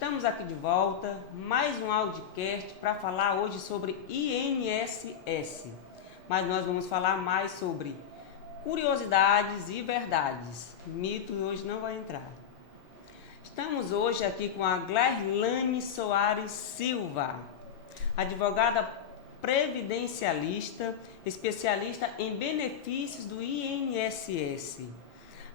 Estamos aqui de volta, mais um audiocast para falar hoje sobre INSS. Mas nós vamos falar mais sobre curiosidades e verdades. Mito hoje não vai entrar. Estamos hoje aqui com a Glairlane Soares Silva, advogada previdencialista, especialista em benefícios do INSS.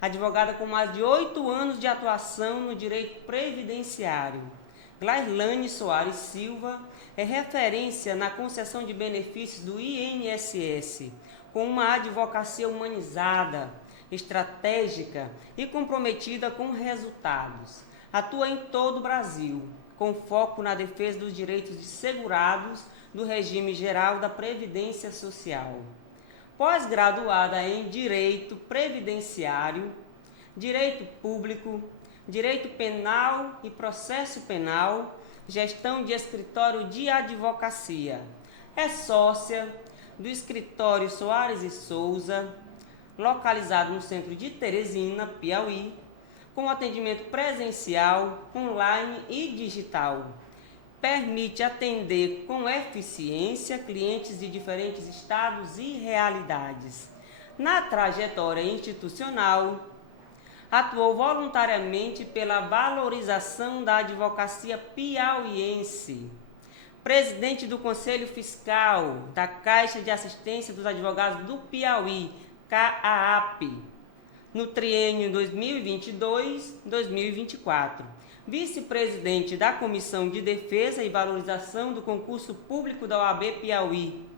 Advogada com mais de 8 anos de atuação no direito previdenciário. Glairlane Soares Silva é referência na concessão de benefícios do INSS, com uma advocacia humanizada, estratégica e comprometida com resultados. Atua em todo o Brasil, com foco na defesa dos direitos de segurados do regime geral da Previdência Social. Pós-graduada em Direito Previdenciário, Direito Público, Direito Penal e Processo Penal, Gestão de Escritório de Advocacia. É sócia do Escritório Soares e Souza, localizado no centro de Teresina, Piauí, com atendimento presencial, online e digital. Permite atender com eficiência clientes de diferentes estados e realidades. Na trajetória institucional, atuou voluntariamente pela valorização da advocacia piauiense. Presidente do Conselho Fiscal da Caixa de Assistência dos Advogados do Piauí, CAAP, no triênio 2022-2024. Vice-presidente da Comissão de Defesa e Valorização do Concurso Público da OAB Piauí,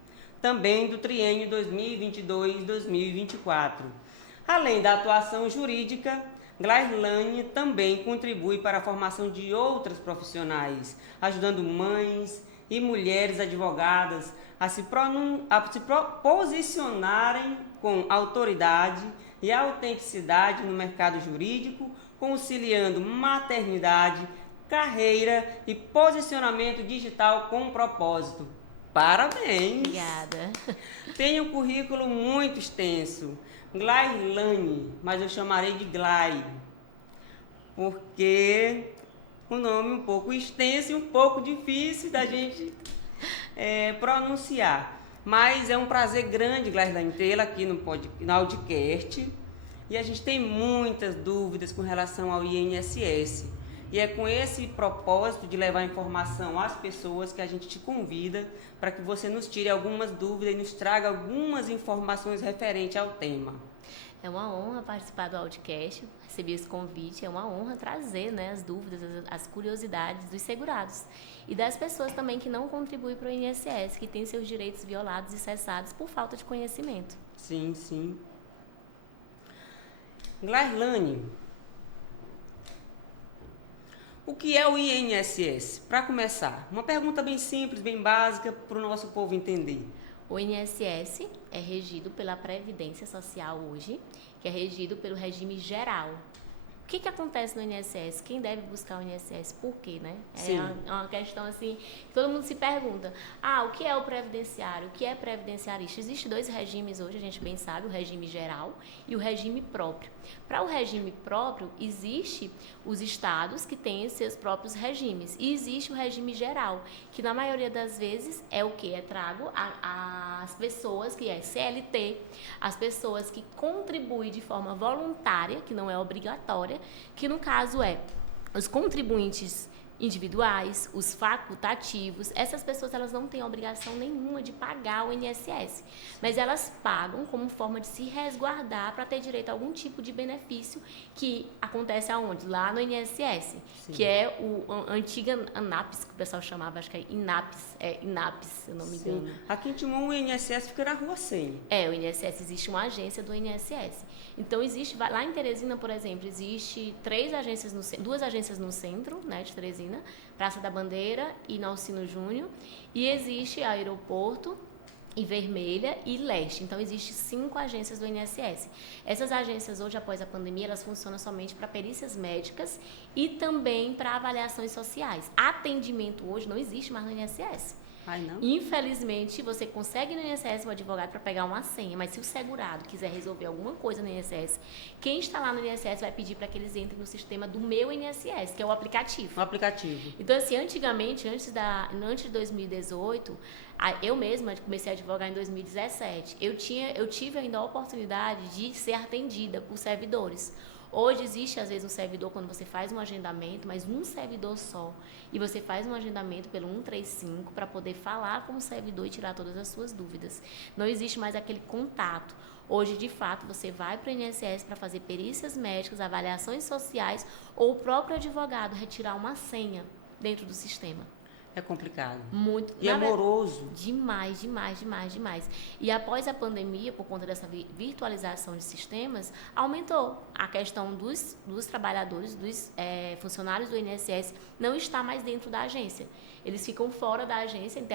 também do triênio 2022-2024. Além da atuação jurídica, Glairlane também contribui para a formação de outras profissionais, ajudando mães e mulheres advogadas a se posicionarem com autoridade e autenticidade no mercado jurídico, conciliando maternidade, carreira e posicionamento digital com propósito. Parabéns! Obrigada! Tem um currículo muito extenso. Glairlane, mas eu chamarei de Glai, porque o nome é um pouco extenso e um pouco difícil da gente pronunciar. Mas é um prazer grande, Glairlane, tê-la aqui no audiocast. E a gente tem muitas dúvidas com relação ao INSS. E é com esse propósito de levar informação às pessoas que a gente te convida para que você nos tire algumas dúvidas e nos traga algumas informações referentes ao tema. É uma honra participar do audiocast, receber esse convite, é uma honra trazer, as dúvidas, as curiosidades dos segurados e das pessoas também que não contribuem para o INSS, que têm seus direitos violados e cessados por falta de conhecimento. Sim, sim. Glairlane, o que é o INSS? Para começar, uma pergunta bem simples, bem básica, para o nosso povo entender. O INSS é regido pela Previdência Social hoje, que é regido pelo regime geral. O que acontece no INSS? Quem deve buscar o INSS? Por quê, né? Sim. É uma questão assim, que todo mundo se pergunta. O que é o previdenciário? O que é previdenciarista? Existem 2 regimes hoje, a gente bem sabe, o regime geral e o regime próprio. Para o regime próprio, existe os estados que têm seus próprios regimes. E existe o regime geral, que na maioria das vezes é o que? É trago às pessoas que é CLT, as pessoas que contribuem de forma voluntária, que não é obrigatória, que no caso é os contribuintes individuais, os facultativos. Essas pessoas elas não têm obrigação nenhuma de pagar o INSS, mas elas pagam como forma de se resguardar para ter direito a algum tipo de benefício que acontece aonde? Lá no INSS, Sim. que é a antiga ANAPS, que o pessoal chamava, acho que é INAPS, se eu não me engano. Aqui em Timon o INSS fica na Rua 100. O INSS, existe uma agência do INSS. Então, lá em Teresina, por exemplo, existe 2 agências no centro, de Teresina, Praça da Bandeira e Nalcino Júnior, e existe Aeroporto e Vermelha e Leste. Então, existem 5 agências do INSS. Essas agências, hoje, após a pandemia, elas funcionam somente para perícias médicas e também para avaliações sociais. Atendimento hoje não existe mais no INSS. Ai, não? Infelizmente, você consegue no INSS o advogado para pegar uma senha, mas se o segurado quiser resolver alguma coisa no INSS, quem está lá no INSS vai pedir para que eles entrem no sistema do Meu INSS, que é o aplicativo. O aplicativo. Então, assim, antigamente, antes de 2018, eu mesma comecei a advogar em 2017. Eu tive ainda a oportunidade de ser atendida por servidores. Hoje existe, às vezes, um servidor quando você faz um agendamento, mas um servidor só. E você faz um agendamento pelo 135 para poder falar com o servidor e tirar todas as suas dúvidas. Não existe mais aquele contato. Hoje, de fato, você vai para o INSS para fazer perícias médicas, avaliações sociais ou o próprio advogado retirar uma senha dentro do sistema. É complicado. Muito. E amoroso. Demais. E após a pandemia, por conta dessa virtualização de sistemas, aumentou a questão dos trabalhadores, dos funcionários do INSS não estar mais dentro da agência. Eles ficam fora da agência, em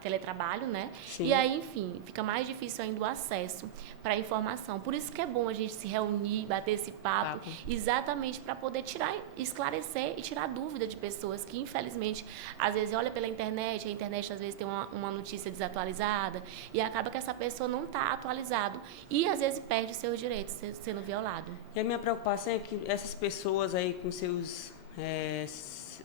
teletrabalho, né? Sim. E aí, enfim, fica mais difícil ainda o acesso para a informação. Por isso que é bom a gente se reunir, bater esse papo. Exatamente para poder esclarecer e tirar dúvida de pessoas que, infelizmente, às vezes olha pela internet, a internet às vezes tem uma notícia desatualizada e acaba que essa pessoa não está atualizado e às vezes perde seus direitos sendo violado. E a minha preocupação é que essas pessoas aí com seus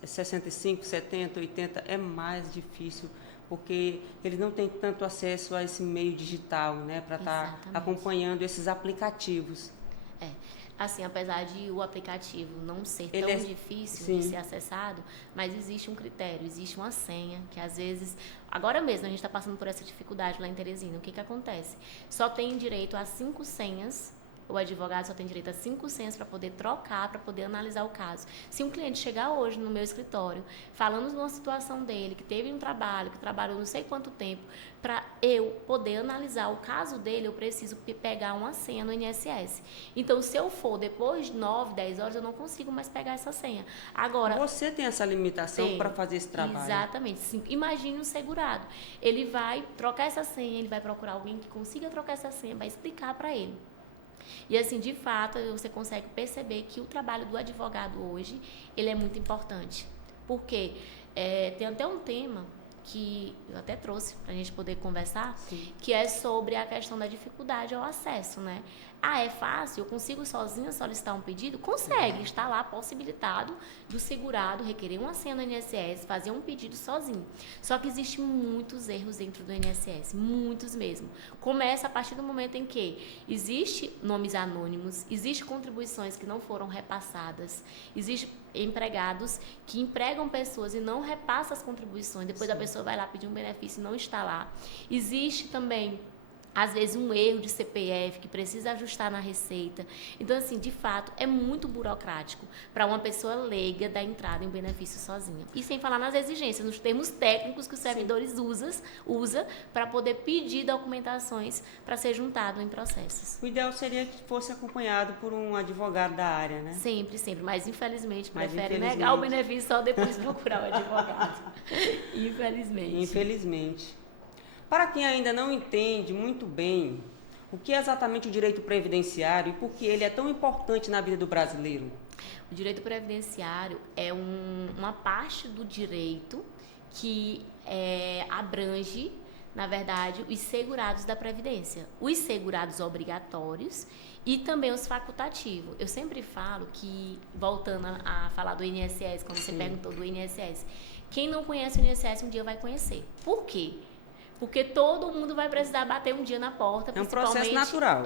65, 70, 80 é mais difícil porque eles não têm tanto acesso a esse meio digital, né, para estar acompanhando esses aplicativos. Assim, apesar de o aplicativo não ser tão difícil de ser acessado, mas existe um critério, existe uma senha, que às vezes... Agora mesmo a gente está passando por essa dificuldade lá em Teresina. O que acontece? Só tem direito a 5 senhas, o advogado só tem direito a 5 senhas para poder trocar, para poder analisar o caso. Se um cliente chegar hoje no meu escritório, falando de uma situação dele, que teve um trabalho, que trabalhou não sei quanto tempo, para eu poder analisar o caso dele, eu preciso pegar uma senha no INSS. Então, se eu for depois de 9, 10 horas, eu não consigo mais pegar essa senha. Agora, você tem essa limitação para fazer esse trabalho? Exatamente. Sim. Imagine um segurado. Ele vai trocar essa senha, ele vai procurar alguém que consiga trocar essa senha, vai explicar para ele. E assim, de fato, você consegue perceber que o trabalho do advogado hoje, ele é muito importante. Porque tem até um tema que eu até trouxe para a gente poder conversar, que é sobre a questão da dificuldade ao acesso, né? É fácil, eu consigo sozinha solicitar um pedido? Consegue, está lá possibilitado do segurado requerer uma senha no INSS, fazer um pedido sozinho. Só que existem muitos erros dentro do INSS, muitos mesmo. Começa a partir do momento em que existe nomes anônimos, existe contribuições que não foram repassadas, existe empregados que empregam pessoas e não repassam as contribuições, depois a pessoa vai lá pedir um benefício e não está lá. Existe também, às vezes, um erro de CPF que precisa ajustar na receita. Então, assim, de fato, é muito burocrático para uma pessoa leiga dar entrada em benefício sozinha. E sem falar nas exigências, nos termos técnicos que os servidores usa para poder pedir documentações para ser juntado em processos. O ideal seria que fosse acompanhado por um advogado da área, né? Sempre. Mas, infelizmente, prefere negar o benefício só depois procurar o advogado. Infelizmente. Para quem ainda não entende muito bem o que é exatamente o direito previdenciário e por que ele é tão importante na vida do brasileiro? O direito previdenciário é uma parte do direito que abrange, na verdade, os segurados da Previdência, os segurados obrigatórios e também os facultativos. Eu sempre falo que, voltando a falar do INSS, quando você perguntou do INSS, quem não conhece o INSS um dia vai conhecer. Por quê? Porque todo mundo vai precisar bater um dia na porta. É um processo natural.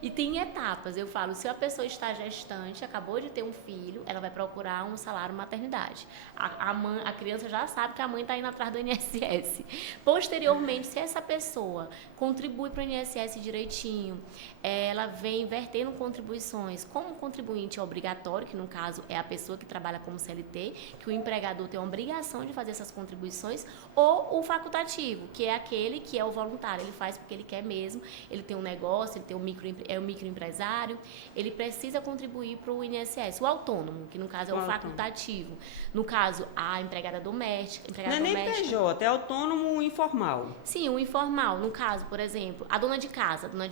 E tem etapas. Eu falo, se a pessoa está gestante, acabou de ter um filho, ela vai procurar um salário maternidade. A criança já sabe que a mãe está indo atrás do INSS. Posteriormente, se essa pessoa contribui para o INSS direitinho, ela vem vertendo contribuições como contribuinte obrigatório, que no caso é a pessoa que trabalha como CLT, que o empregador tem a obrigação de fazer essas contribuições, ou o facultativo, que é é aquele que é o voluntário, ele faz porque ele quer mesmo, ele tem um negócio, ele tem um microempresário, ele precisa contribuir para o INSS. O autônomo, que no caso é o facultativo. No caso, a empregada doméstica. Não é nem PJ, é autônomo informal. Sim, o informal. No caso, por exemplo, a dona de casa. A dona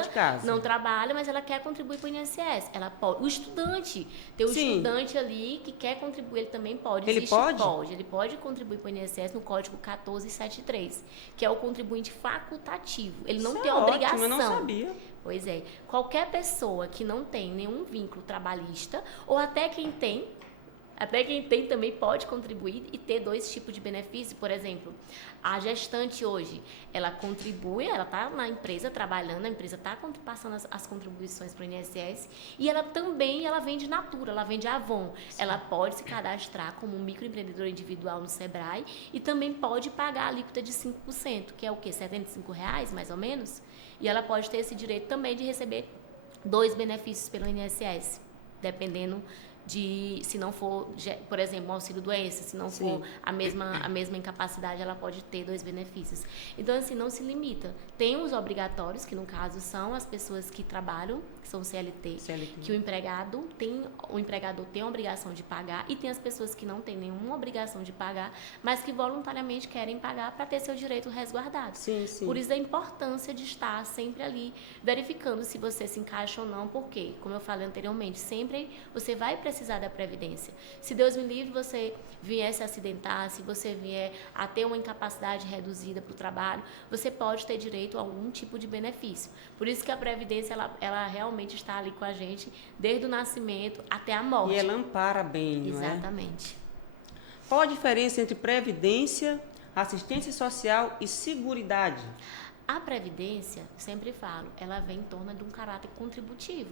de casa não trabalha, mas ela quer contribuir para o INSS. Ela pode. O estudante, tem o estudante ali que quer contribuir, ele também pode. Ele pode? Pode. Ele pode contribuir para o INSS no código 1473, que é o contribuinte facultativo. Ele não tem obrigação. Eu não sabia. Pois é. Qualquer pessoa que não tem nenhum vínculo trabalhista, ou até quem tem também pode contribuir e ter dois tipos de benefício. Por exemplo, a gestante hoje, ela contribui, ela está na empresa trabalhando, a empresa está passando as contribuições para o INSS e ela também vende Natura, ela vende Avon. Sim. Ela pode se cadastrar como um microempreendedor individual no Sebrae e também pode pagar a alíquota de 5%, que é o quê? R$75 mais ou menos? E ela pode ter esse direito também de receber 2 benefícios pelo INSS, dependendo se não for, por exemplo, o auxílio-doença, se não for a mesma incapacidade, ela pode ter 2 benefícios. Então, assim, não se limita. Tem os obrigatórios, que no caso são as pessoas que trabalham, que são CLT. Que o empregador tem a obrigação de pagar, e tem as pessoas que não têm nenhuma obrigação de pagar, mas que voluntariamente querem pagar para ter seu direito resguardado. Sim. Por isso a importância de estar sempre ali verificando se você se encaixa ou não, porque, como eu falei anteriormente, sempre você vai precisar da Previdência. Se Deus me livre, você vier se acidentar, se você vier a ter uma incapacidade reduzida para o trabalho, você pode ter direito a algum tipo de benefício. Por isso que a Previdência, ela realmente está ali com a gente, desde o nascimento até a morte. E ela ampara bem, não é? Exatamente. Qual a diferença entre Previdência, assistência social e seguridade? A Previdência, sempre falo, ela vem em torno de um caráter contributivo.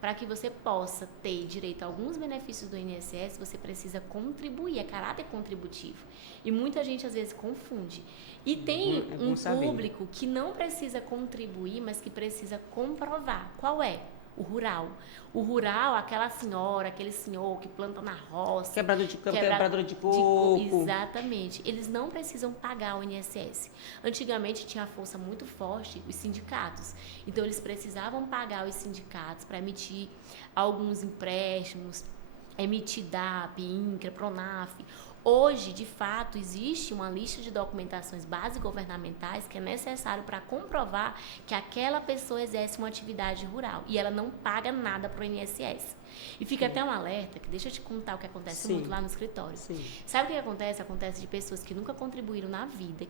Para que você possa ter direito a alguns benefícios do INSS, você precisa contribuir, é caráter contributivo. E muita gente às vezes confunde. E tem um público que não precisa contribuir, mas que precisa comprovar. Qual é? O rural. O rural, aquela senhora, aquele senhor que planta na roça. Quebradora de coco. Exatamente. Eles não precisam pagar o INSS. Antigamente tinha a força muito forte os sindicatos. Então eles precisavam pagar os sindicatos para emitir alguns empréstimos, emitir DAP, INCRA, PRONAF. Hoje, de fato, existe uma lista de documentações base governamentais que é necessário para comprovar que aquela pessoa exerce uma atividade rural e ela não paga nada para o INSS. E fica até um alerta, que deixa eu te contar o que acontece muito lá no escritório. Sabe o que acontece? Acontece de pessoas que nunca contribuíram na vida,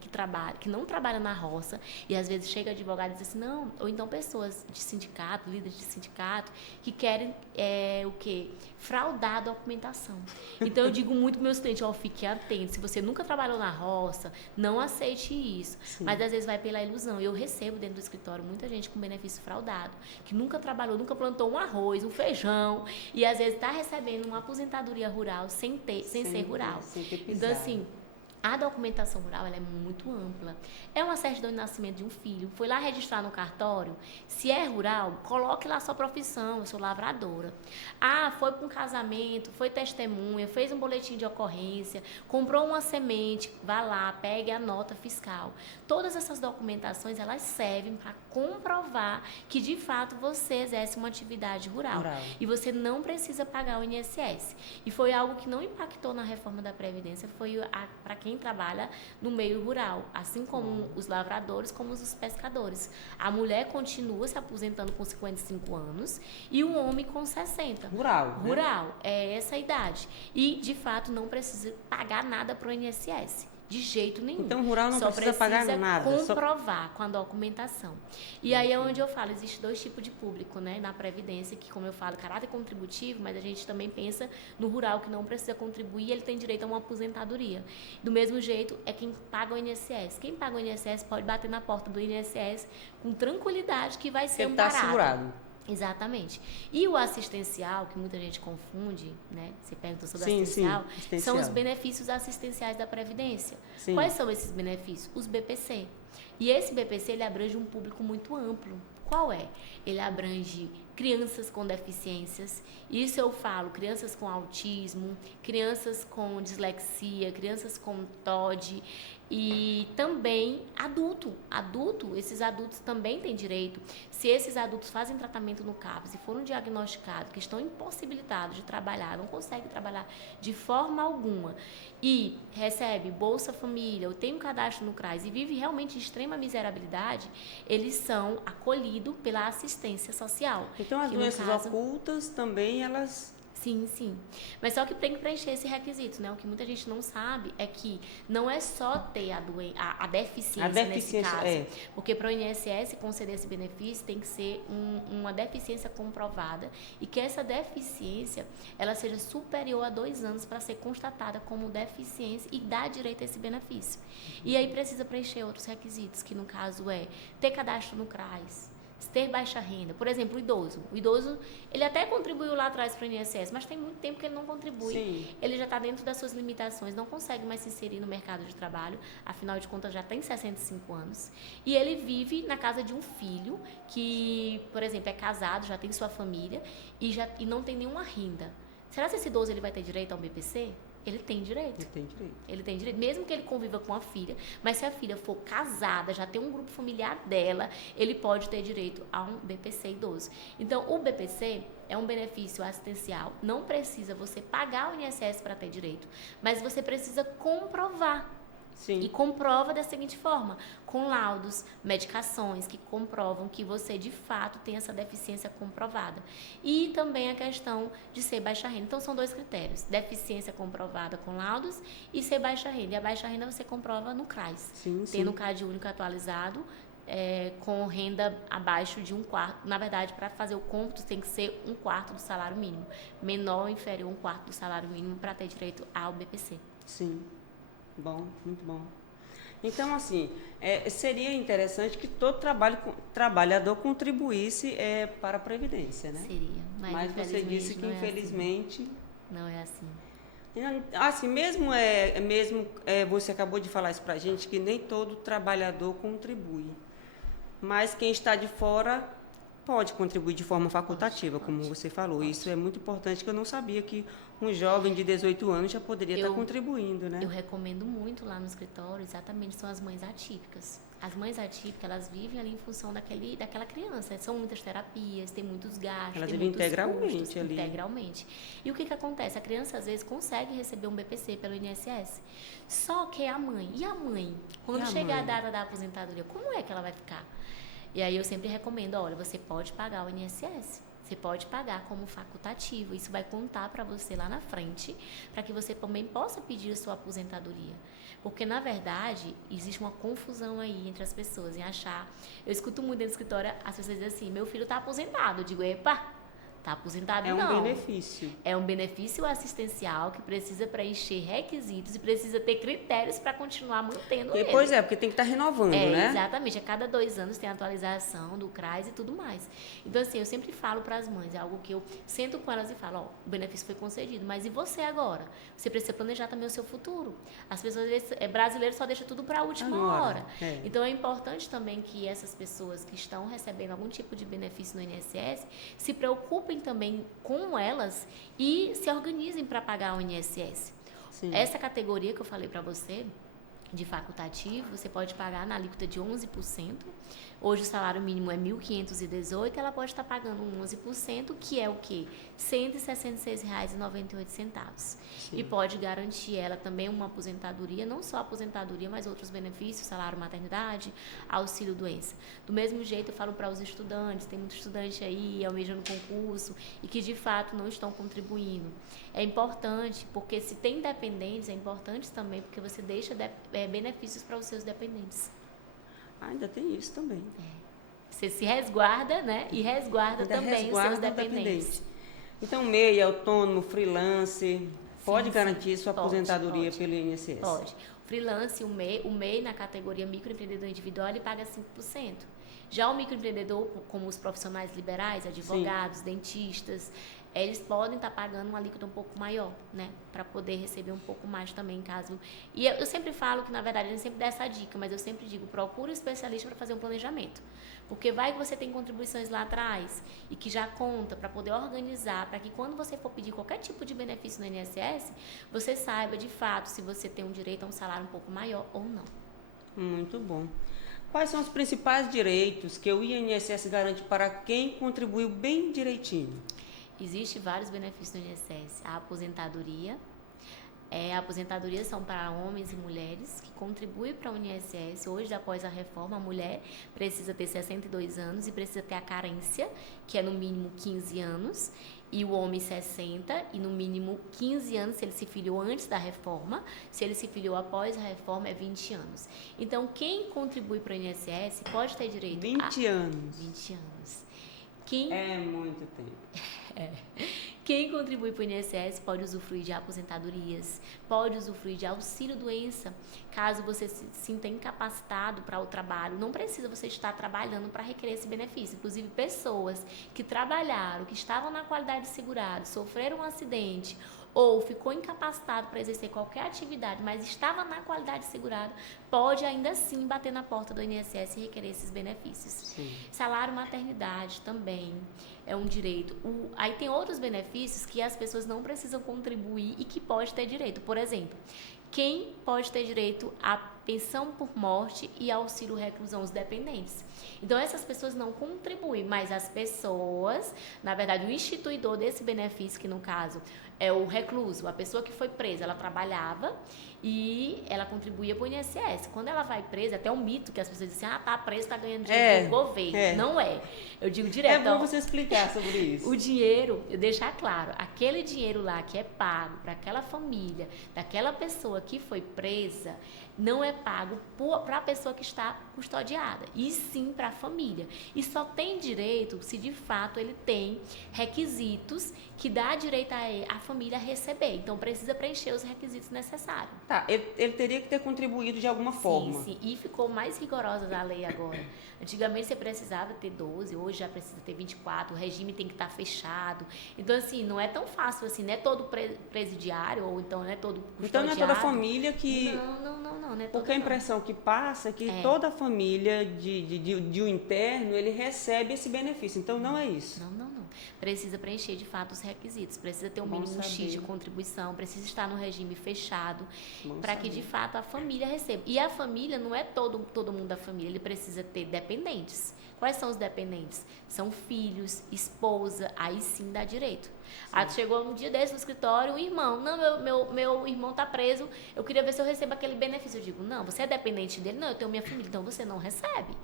que não trabalham na roça, e às vezes chega advogado e diz assim, não, ou então pessoas de sindicato, líderes de sindicato, que querem fraudar a documentação. Então eu digo muito para meus clientes, fique atento, se você nunca trabalhou na roça, não aceite isso. Mas às vezes vai pela ilusão. Eu recebo dentro do escritório muita gente com benefício fraudado, que nunca trabalhou, nunca plantou um arroz, um feijão, e às vezes está recebendo uma aposentadoria rural sem ser rural. Então, assim, a documentação rural ela é muito ampla. É uma certidão de nascimento de um filho. Foi lá registrar no cartório. Se é rural, coloque lá a sua profissão. Eu sou lavradora. Foi para um casamento, foi testemunha, fez um boletim de ocorrência, comprou uma semente, vá lá, pegue a nota fiscal. Todas essas documentações, elas servem para comprovar que, de fato, você exerce uma atividade rural. E você não precisa pagar o INSS. E foi algo que não impactou na reforma da Previdência, foi para quem trabalha no meio rural, assim como os lavradores, como os pescadores. A mulher continua se aposentando com 55 anos e o homem com 60. Rural, né? É essa a idade. E, de fato, não precisa pagar nada para o INSS. De jeito nenhum. Então, o rural não precisa pagar nada. Comprovar com a documentação. E aí é onde eu falo, existe 2 tipos de público, né? Na Previdência, que, como eu falo, caráter contributivo, mas a gente também pensa no rural que não precisa contribuir, ele tem direito a uma aposentadoria. Do mesmo jeito, é quem paga o INSS. Quem paga o INSS pode bater na porta do INSS com tranquilidade que vai ser amparado. Ele está segurado. Exatamente. E o assistencial, que muita gente confunde, né? Você perguntou sobre assistencial, são os benefícios assistenciais da Previdência. Quais são esses benefícios? Os BPC. E esse BPC, ele abrange um público muito amplo. Qual é? Ele abrange crianças com deficiências, isso eu falo, crianças com autismo, crianças com dislexia, crianças com TOD e também esses adultos também têm direito, se esses adultos fazem tratamento no CAPS e foram diagnosticados que estão impossibilitados de trabalhar, não conseguem trabalhar de forma alguma e recebe Bolsa Família, ou tem um cadastro no CRAS e vive realmente em extrema miserabilidade, eles são acolhidos pela assistência social. Então, as doenças ocultas também, elas... Sim, sim. Mas só que tem que preencher esse requisito, né? O que muita gente não sabe é que não é só ter a deficiência nesse caso. Porque para o INSS conceder esse benefício tem que ser uma deficiência comprovada e que essa deficiência ela seja superior a 2 anos para ser constatada como deficiência e dar direito a esse benefício. E aí precisa preencher outros requisitos, que no caso é ter cadastro no CRAS, ter baixa renda. Por exemplo, o idoso. O idoso, ele até contribuiu lá atrás para o INSS, mas tem muito tempo que ele não contribui. Sim. Ele já está dentro das suas limitações, não consegue mais se inserir no mercado de trabalho, afinal de contas já tem 65 anos. E ele vive na casa de um filho que, por exemplo, é casado, já tem sua família e não tem nenhuma renda. Será que esse idoso ele vai ter direito ao BPC? Ele tem direito. Ele tem direito. Ele tem direito, mesmo que ele conviva com a filha, mas se a filha for casada, já tem um grupo familiar dela, ele pode ter direito a um BPC idoso. Então, o BPC é um benefício assistencial, não precisa você pagar o INSS para ter direito, mas você precisa comprovar. Sim. E comprova da seguinte forma, com laudos, medicações que comprovam que você de fato tem essa deficiência comprovada. E também a questão de ser baixa renda. Então são 2 critérios, deficiência comprovada com laudos e ser baixa renda. E a baixa renda você comprova no CRAS, sim, tendo o CAD único atualizado, com renda abaixo de 1/4. Na verdade, para fazer o cômputo tem que ser 1/4 do salário mínimo. Menor ou inferior a 1/4 do salário mínimo para ter direito ao BPC. Sim. Bom, muito bom. Então, assim, seria interessante que todo trabalhador contribuísse para a Previdência, né? Seria, mas você disse que, infelizmente... Não é assim. Assim, mesmo você acabou de falar isso para a gente, que nem todo trabalhador contribui. Mas quem está de fora pode contribuir de forma facultativa, como você falou. Isso é muito importante, que eu não sabia que um jovem de 18 anos já poderia estar contribuindo, né? Eu recomendo muito lá no escritório, exatamente, são as mães atípicas. As mães atípicas, elas vivem ali em função daquela criança. São muitas terapias, tem muitos gastos, elas tem vivem muitos integralmente custos, ali. Integralmente. E o que acontece? A criança, às vezes, consegue receber um BPC pelo INSS. Só que a mãe, quando chegar a data da aposentadoria, como é que ela vai ficar? E aí eu sempre recomendo, olha, você pode pagar o INSS, você pode pagar como facultativo, isso vai contar para você lá na frente, para que você também possa pedir a sua aposentadoria. Porque, na verdade, existe uma confusão aí entre as pessoas em achar... Eu escuto muito dentro do escritório as pessoas dizem assim, meu filho está aposentado. Eu digo, epa, está aposentado não. É um benefício. É um benefício assistencial que precisa preencher requisitos e precisa ter critérios para continuar mantendo ele. Pois é, porque tem que estar renovando, né? Exatamente. A cada 2 anos tem atualização do CRAS e tudo mais. Então, assim, eu sempre falo para as mães, é algo que eu sento com elas e falo, ó, o benefício foi concedido, mas e você agora? Você precisa planejar também o seu futuro. As pessoas, brasileiros só deixam tudo para a última hora. Então, é importante também que essas pessoas que estão recebendo algum tipo de benefício no INSS se preocupem também com elas e se organizem para pagar o INSS. Sim. Essa categoria que eu falei para você, de facultativo, você pode pagar na alíquota de 11%. Hoje o salário mínimo é R$ 1.518, ela pode estar pagando um 11%, que é o quê? R$ 166,98. E pode garantir ela também uma aposentadoria, não só aposentadoria, mas outros benefícios, salário maternidade, auxílio doença. Do mesmo jeito eu falo para os estudantes, tem muito estudante aí almejando concurso e que de fato não estão contribuindo. É importante, porque se tem dependentes, é importante também, porque você deixa benefícios para os seus dependentes. Ainda tem isso também. Você se resguarda, né? E resguarda também os seus dependentes. Então, MEI, autônomo, freelancer, pode garantir sua aposentadoria pelo INSS? Pode. O freelancer, o MEI na categoria microempreendedor individual, ele paga 5%. Já o microempreendedor, como os profissionais liberais, advogados, dentistas, eles podem estar pagando uma alíquota um pouco maior, né? Para poder receber um pouco mais também, caso... E eu sempre falo que, na verdade, a gente sempre dá essa dica, mas eu sempre digo, procure um especialista para fazer um planejamento. Porque vai que você tem contribuições lá atrás e que já conta para poder organizar, para que quando você for pedir qualquer tipo de benefício no INSS, você saiba, de fato, se você tem um direito a um salário um pouco maior ou não. Muito bom. Quais são os principais direitos que o INSS garante para quem contribuiu bem direitinho? Existem vários benefícios no INSS. A aposentadoria. A aposentadoria são para homens e mulheres que contribuem para o INSS. Hoje, após a reforma, a mulher precisa ter 62 anos e precisa ter a carência, que é no mínimo 15 anos, e o homem 60 e no mínimo 15 anos se ele se filiou antes da reforma. Se ele se filiou após a reforma, é 20 anos. Então, quem contribui para o INSS pode ter direito 20 anos. 20 anos. É muito tempo. Quem contribui para o INSS pode usufruir de aposentadorias, pode usufruir de auxílio-doença. Caso você se sinta incapacitado para o trabalho, não precisa você estar trabalhando para requerer esse benefício. Inclusive, pessoas que trabalharam, que estavam na qualidade de segurado, sofreram um acidente ou ficou incapacitado para exercer qualquer atividade, mas estava na qualidade de segurado, pode ainda assim bater na porta do INSS e requerer esses benefícios. Sim. Salário maternidade também é um direito. Aí tem outros benefícios que as pessoas não precisam contribuir e que pode ter direito. Por exemplo, quem pode ter direito à pensão por morte e auxílio reclusão, os dependentes. Então, essas pessoas não contribuem, mas as pessoas, na verdade, o instituidor desse benefício, que no caso é o recluso, a pessoa que foi presa, ela trabalhava e ela contribuía para o INSS. Quando ela vai presa, até um mito que as pessoas dizem, tá presa, tá ganhando dinheiro do governo. Não é. Eu digo direto. É bom você explicar sobre isso. O dinheiro, eu deixar claro, aquele dinheiro lá que é pago para aquela família, daquela pessoa que foi presa, não é pago para a pessoa que está custodiada, e sim para a família. E só tem direito se de fato ele tem requisitos que dá direito a família a receber. Então precisa preencher os requisitos necessários. Tá, ele teria que ter contribuído de alguma forma. Sim, e ficou mais rigorosa a lei agora. Antigamente você precisava ter 12, hoje já precisa ter 24, o regime tem que estar fechado. Então, assim, não é tão fácil assim, não é todo presidiário, ou então não é todo custodiado. Então não é toda a família que... Não é toda. Porque a impressão que passa é que toda a família de um interno, ele recebe esse benefício. Então não é isso. Não. Precisa preencher de fato os requisitos, precisa ter um mínimo X de contribuição, precisa estar no regime fechado, para que de fato a família receba. E a família não é todo mundo da família, ele precisa ter dependentes. Quais são os dependentes? São filhos, esposa, aí sim dá direito. Chegou um dia desse no escritório, um irmão, não, meu irmão está preso, eu queria ver se eu recebo aquele benefício. Eu digo, não, você é dependente dele? Não, eu tenho minha família, então você não recebe.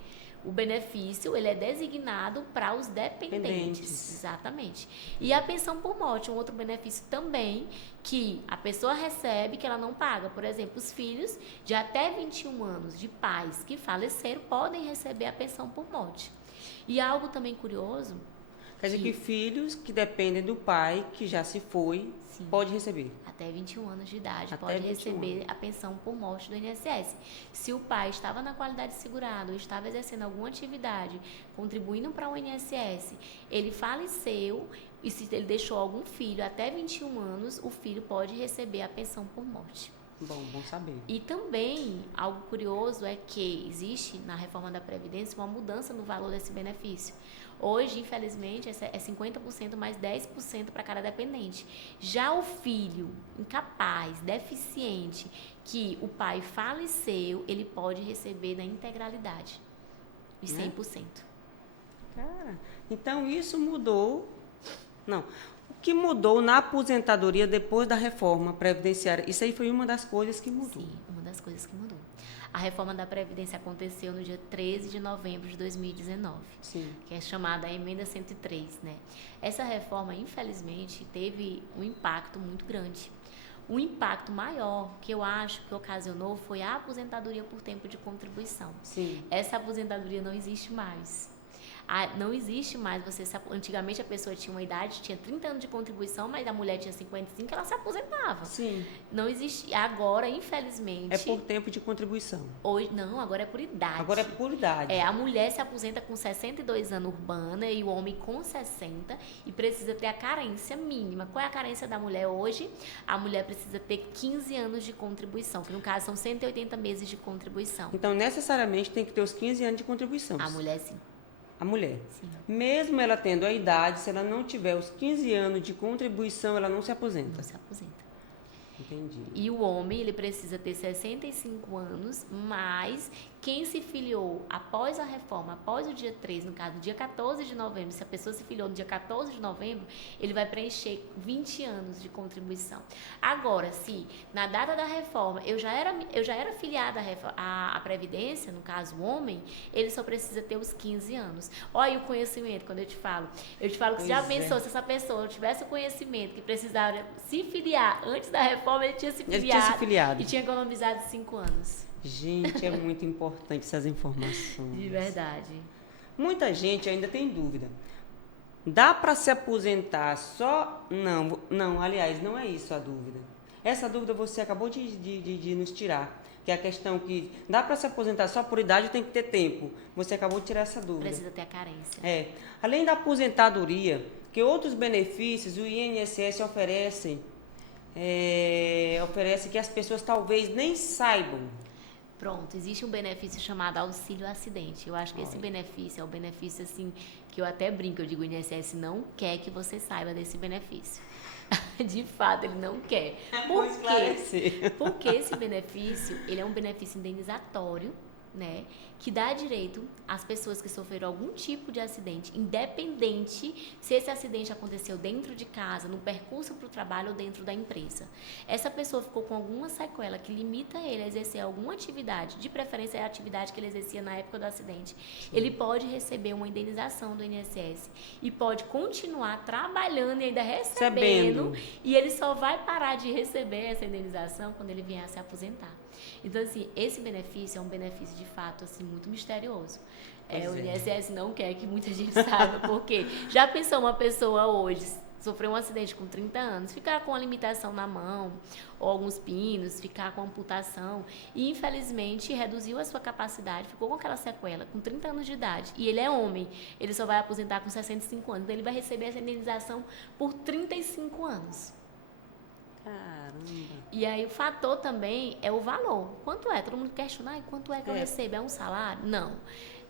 O benefício, ele é designado para os dependentes. Exatamente. E a pensão por morte, um outro benefício também, que a pessoa recebe, que ela não paga. Por exemplo, os filhos de até 21 anos de pais que faleceram podem receber a pensão por morte. E algo também curioso... Quer dizer que filhos que dependem do pai, que já se foi, pode receber. Até 21 anos de idade pode receber a pensão por morte do INSS. Se o pai estava na qualidade de segurado ou estava exercendo alguma atividade, contribuindo para o INSS, ele faleceu e se ele deixou algum filho até 21 anos, o filho pode receber a pensão por morte. Bom saber. E também, algo curioso é que existe na reforma da Previdência uma mudança no valor desse benefício. Hoje, infelizmente, é 50% mais 10% para cada dependente. Já o filho incapaz, deficiente, que o pai faleceu, ele pode receber na integralidade, os 100%. Cara, então isso mudou... Não, o que mudou na aposentadoria depois da reforma previdenciária? Isso aí foi uma das coisas que mudou. Sim, uma das coisas que mudou. A reforma da Previdência aconteceu no dia 13 de novembro de 2019, que é chamada a Emenda 103, né? Essa reforma, infelizmente, teve um impacto muito grande. O impacto maior que eu acho que ocasionou foi a aposentadoria por tempo de contribuição. Essa aposentadoria não existe mais. Não existe mais antigamente a pessoa tinha uma idade, tinha 30 anos de contribuição, mas a mulher tinha 55, ela se aposentava. Sim. Não existe. Agora, infelizmente... É por tempo de contribuição. Hoje, não, agora é por idade. Agora é por idade. A mulher se aposenta com 62 anos urbana e o homem com 60 e precisa ter a carência mínima. Qual é a carência da mulher hoje? A mulher precisa ter 15 anos de contribuição, que no caso são 180 meses de contribuição. Então, necessariamente, tem que ter os 15 anos de contribuição. A mulher, sim. A mulher. Sim. Mesmo ela tendo a idade, se ela não tiver os 15 anos de contribuição, ela não se aposenta. Não se aposenta. Entendi. E o homem, ele precisa ter 65 anos, mas quem se filiou após a reforma, após o dia 3, no caso, dia 14 de novembro, se a pessoa se filiou no dia 14 de novembro, ele vai preencher 20 anos de contribuição. Agora, se na data da reforma eu já era filiada à Previdência, no caso o homem, ele só precisa ter os 15 anos. Olha o conhecimento, quando eu te falo que já pensou, se essa pessoa tivesse o conhecimento que precisava se filiar antes da reforma, ele tinha se filiado. E tinha economizado 5 anos. Gente, é muito importante essas informações. De verdade. Muita gente ainda tem dúvida. Dá para se aposentar só? Não, aliás, não é isso a dúvida. Essa dúvida você acabou de nos tirar. Que é a questão que dá para se aposentar só por idade, tem que ter tempo. Você acabou de tirar essa dúvida. Precisa ter a carência. Além da aposentadoria, que outros benefícios o INSS oferece que as pessoas talvez nem saibam. Pronto, existe um benefício chamado auxílio acidente. Eu acho que esse benefício é um benefício assim que eu até brinco, eu digo, o INSS não quer que você saiba desse benefício. De fato, ele não quer. Por quê? Porque esse benefício, ele é um benefício indenizatório, né, que dá direito às pessoas que sofreram algum tipo de acidente, independente se esse acidente aconteceu dentro de casa, no percurso para o trabalho ou dentro da empresa. Essa pessoa ficou com alguma sequela que limita ele a exercer alguma atividade, de preferência a atividade que ele exercia na época do acidente. Sim. Ele pode receber uma indenização do INSS e pode continuar trabalhando e ainda recebendo, e ele só vai parar de receber essa indenização quando ele vier a se aposentar. Então, assim, esse benefício é um benefício de fato assim, muito misterioso. O INSS não quer que muita gente saiba, porque já pensou uma pessoa hoje sofreu um acidente com 30 anos, ficar com a limitação na mão, ou alguns pinos, ficar com amputação, e infelizmente reduziu a sua capacidade, ficou com aquela sequela, com 30 anos de idade, e ele é homem, ele só vai aposentar com 65 anos, então ele vai receber essa indenização por 35 anos. Caramba. E aí o fator também é o valor. Quanto é? Todo mundo questiona, quanto é que eu recebo? É um salário? Não.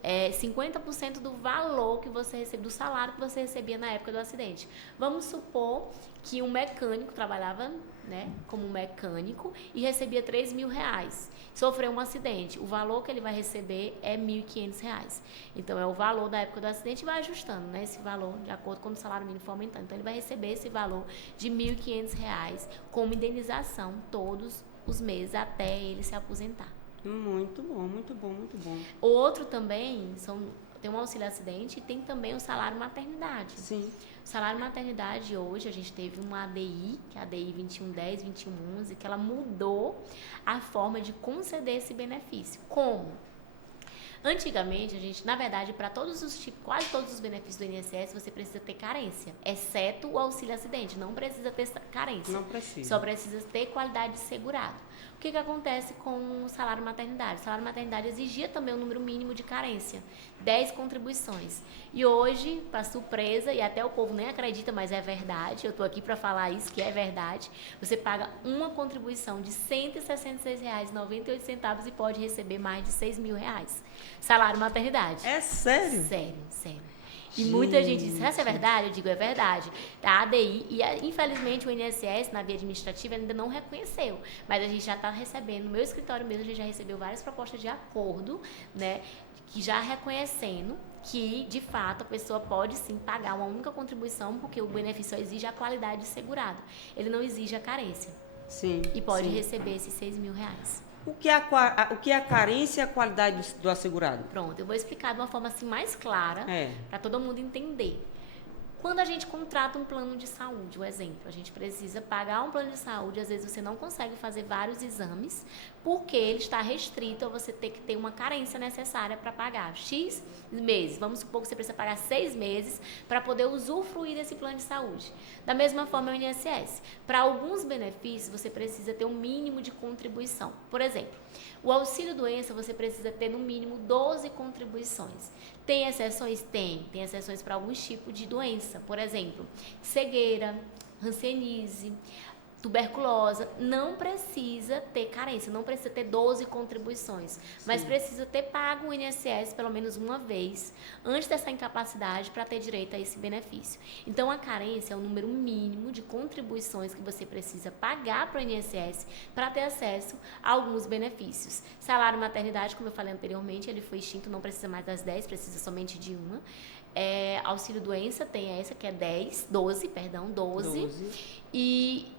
É 50% do valor que você recebe, do salário que você recebia na época do acidente. Vamos supor que um mecânico trabalhava, né, como mecânico e recebia R$3.000. Sofreu um acidente. O valor que ele vai receber é R$1.500. Então, é o valor da época do acidente e vai ajustando, né, esse valor de acordo com o salário mínimo for aumentando. Então, ele vai receber esse valor de R$1.500 como indenização todos os meses até ele se aposentar. Muito bom, muito bom, muito bom. Outro também, tem um auxílio acidente e tem também o salário maternidade. Sim. O salário maternidade hoje, a gente teve uma ADI, que é a ADI 2110, 2111, que ela mudou a forma de conceder esse benefício. Como? Antigamente, a gente, na verdade, para todos os tipos, quase todos os benefícios do INSS, você precisa ter carência, exceto o auxílio acidente, não precisa ter carência. Não precisa. Só precisa ter qualidade de segurado. O que acontece com o salário maternidade? O salário maternidade exigia também um número mínimo de carência, 10 contribuições. E hoje, para surpresa, e até o povo nem acredita, mas é verdade, eu estou aqui para falar isso, que é verdade, você paga uma contribuição de R$ 166,98 e pode receber mais de R$6.000. Salário maternidade. É sério? Sério. E muita gente diz, será que é verdade? Eu digo, é verdade. A ADI, e infelizmente o INSS, na via administrativa, ainda não reconheceu. Mas a gente já está recebendo, no meu escritório mesmo, a gente já recebeu várias propostas de acordo, né, que já reconhecendo que, de fato, a pessoa pode sim pagar uma única contribuição, porque o benefício exige a qualidade de segurado. Ele não exige a carência. Sim. E pode receber esses R$6.000. O que é a carência e a qualidade do assegurado? Pronto, eu vou explicar de uma forma assim mais clara, para todo mundo entender. Quando a gente contrata um plano de saúde, um exemplo, a gente precisa pagar um plano de saúde, às vezes você não consegue fazer vários exames, porque ele está restrito a você ter que ter uma carência necessária para pagar X meses. Vamos supor que você precisa pagar 6 meses para poder usufruir desse plano de saúde. Da mesma forma, é o INSS. Para alguns benefícios, você precisa ter um mínimo de contribuição. Por exemplo, o auxílio-doença, você precisa ter no mínimo 12 contribuições. Tem exceções? Tem. Tem exceções para alguns tipos de doença. Por exemplo, cegueira, hanseníase, tuberculose, não precisa ter carência, não precisa ter 12 contribuições, mas precisa ter pago o INSS pelo menos uma vez antes dessa incapacidade para ter direito a esse benefício. Então, a carência é o número mínimo de contribuições que você precisa pagar para o INSS para ter acesso a alguns benefícios. Salário maternidade, como eu falei anteriormente, ele foi extinto, não precisa mais das 10, precisa somente de uma. Auxílio doença tem essa que é 12. E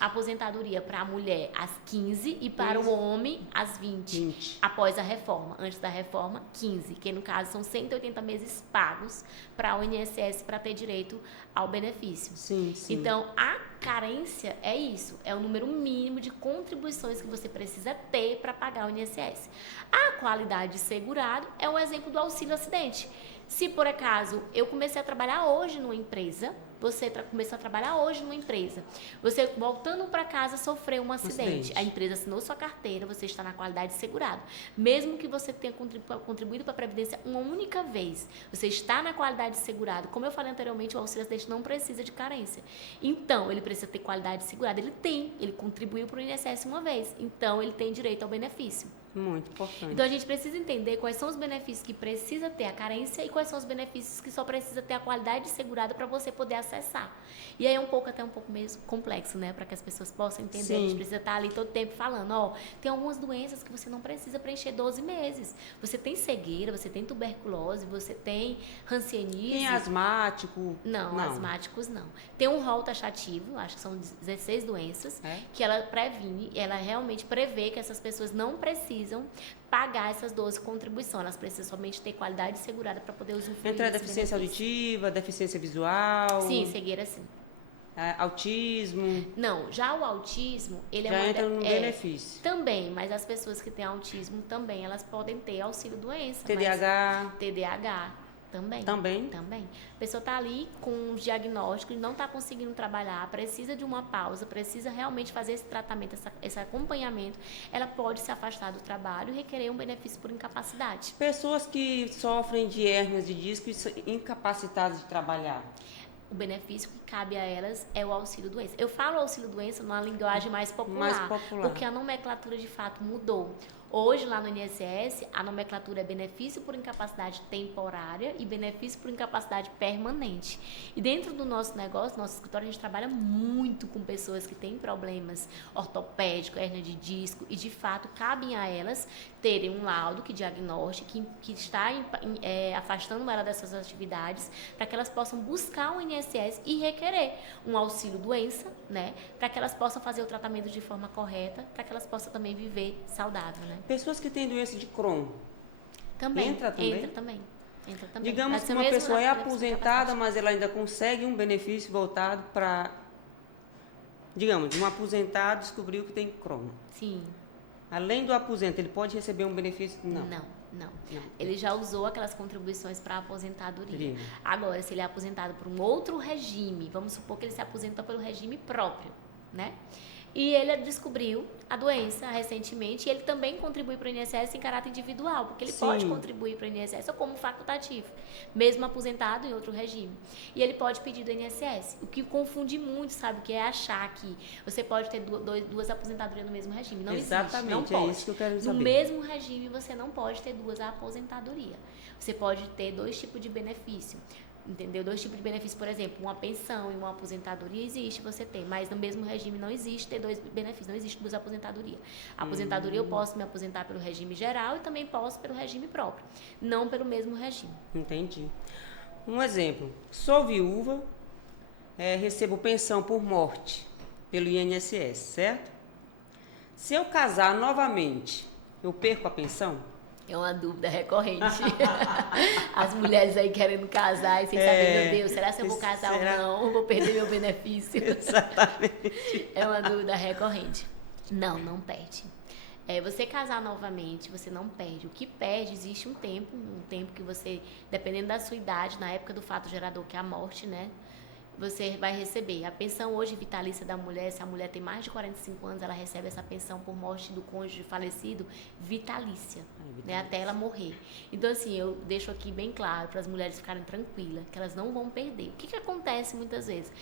aposentadoria para a mulher às 15 e para o homem às 20, após a reforma. Antes da reforma, 15, que no caso são 180 meses pagos para o INSS para ter direito ao benefício. Sim. Então, a carência é isso, é o número mínimo de contribuições que você precisa ter para pagar o INSS. A qualidade de segurado é um exemplo do auxílio acidente. Se por acaso eu comecei a trabalhar hoje numa empresa, você começou a trabalhar hoje numa empresa, você voltando para casa sofreu um acidente, a empresa assinou sua carteira, você está na qualidade de segurado. Mesmo que você tenha contribuído para a Previdência uma única vez, você está na qualidade de segurado. Como eu falei anteriormente, o auxílio acidente não precisa de carência. Então, ele precisa ter qualidade de segurado. Ele contribuiu para o INSS uma vez, então ele tem direito ao benefício. Muito importante. Então, a gente precisa entender quais são os benefícios que precisa ter a carência e quais são os benefícios que só precisa ter a qualidade segurada para você poder acessar. E aí é até um pouco meio complexo, né? Para que as pessoas possam entender. Sim. A gente precisa estar ali todo tempo falando, tem algumas doenças que você não precisa preencher 12 meses. Você tem cegueira, você tem tuberculose, você tem hanseníase. Tem asmático? Não, asmáticos não. Tem um rol taxativo, acho que são 16 doenças, que ela ela realmente prevê que essas pessoas não precisam pagar essas 12 contribuições. Elas precisam somente ter qualidade segurada para poder usufruir. Entra a deficiência auditiva, deficiência visual? Sim, cegueira sim. Autismo? Não, já o autismo, ele já entra no benefício. Também, mas as pessoas que têm autismo também, elas podem ter auxílio-doença. TDAH. Também. A pessoa está ali com um diagnóstico e não está conseguindo trabalhar, precisa de uma pausa, precisa realmente fazer esse tratamento, esse acompanhamento. Ela pode se afastar do trabalho e requerer um benefício por incapacidade. Pessoas que sofrem de hérnias de disco e são incapacitadas de trabalhar. O benefício que cabe a elas é o auxílio-doença. Eu falo auxílio-doença numa linguagem mais popular, porque a nomenclatura de fato mudou. Hoje, lá no INSS, a nomenclatura é benefício por incapacidade temporária e benefício por incapacidade permanente. E dentro do nosso negócio, nosso escritório, a gente trabalha muito com pessoas que têm problemas ortopédicos, hérnia de disco, e de fato cabem a elas terem um laudo que diagnostique, que está afastando ela dessas atividades, para que elas possam buscar o INSS e requerer um auxílio-doença, né? Para que elas possam fazer o tratamento de forma correta, para que elas possam também viver saudável, né? Pessoas que têm doença de Crohn. Também. Entra também? Entra também. Digamos que uma pessoa é aposentada, mas ela ainda consegue um benefício voltado para... Digamos, um aposentado descobriu que tem Crohn. Sim. Além do aposento, ele pode receber um benefício? Não. Ele já usou aquelas contribuições para a aposentadoria. Agora, se ele é aposentado por um outro regime, vamos supor que ele se aposentou pelo regime próprio, né? E ele descobriu a doença recentemente e ele também contribui para o INSS em caráter individual, porque ele pode contribuir para o INSS como facultativo, mesmo aposentado em outro regime. E ele pode pedir do INSS. O que confunde muito, sabe, o que é achar que você pode ter duas aposentadorias no mesmo regime. Não existe, não pode. É isso que eu quero saber. No mesmo regime, você não pode ter duas aposentadorias. Você pode ter 2 tipos de benefício. Entendeu? 2 tipos de benefício, por exemplo, uma pensão e uma aposentadoria existe, você tem, mas no mesmo regime não existe ter 2 benefícios, não existe 2 aposentadorias. A aposentadoria eu posso me aposentar pelo regime geral e também posso pelo regime próprio, não pelo mesmo regime. Entendi. Um exemplo, sou viúva, recebo pensão por morte pelo INSS, certo? Se eu casar novamente, eu perco a pensão? É uma dúvida recorrente. As mulheres aí querendo casar e sem saber, meu Deus, será que eu vou casar ou não? Vou perder meu benefício? Exatamente. É uma dúvida recorrente. Não, não perde. Você casar novamente, você não perde. O que perde, existe um tempo que você, dependendo da sua idade, na época do fato gerador, que é a morte, né? Você vai receber. A pensão hoje vitalícia da mulher, se a mulher tem mais de 45 anos, ela recebe essa pensão por morte do cônjuge falecido, vitalícia, né, até ela morrer. Então, assim, eu deixo aqui bem claro para as mulheres ficarem tranquilas, que elas não vão perder. O que acontece muitas vezes?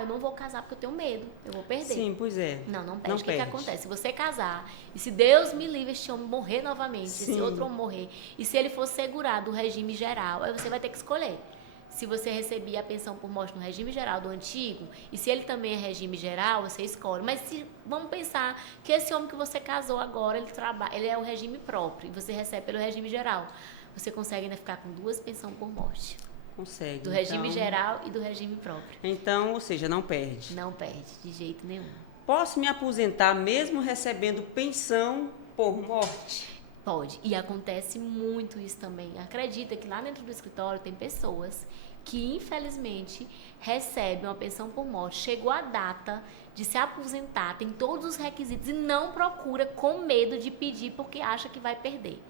Eu não vou casar porque eu tenho medo, eu vou perder. Sim, pois é. Não perde. O que acontece? Se você casar, e se Deus me livre este homem morrer novamente, Sim. esse outro homem morrer, e se ele for segurado do regime geral, aí você vai ter que escolher. Se você recebia a pensão por morte no regime geral do antigo, e se ele também é regime geral, você escolhe. Mas vamos pensar que esse homem que você casou agora, ele é o regime próprio, e você recebe pelo regime geral. Você consegue ainda ficar com 2 pensões por morte. Consegue. Do regime geral e do regime próprio. Então, ou seja, não perde. Não perde, de jeito nenhum. Posso me aposentar mesmo recebendo pensão por morte? Pode. E acontece muito isso também. Acredita que lá dentro do escritório tem pessoas que, infelizmente, recebem uma pensão por morte. Chegou a data de se aposentar, tem todos os requisitos e não procura com medo de pedir porque acha que vai perder.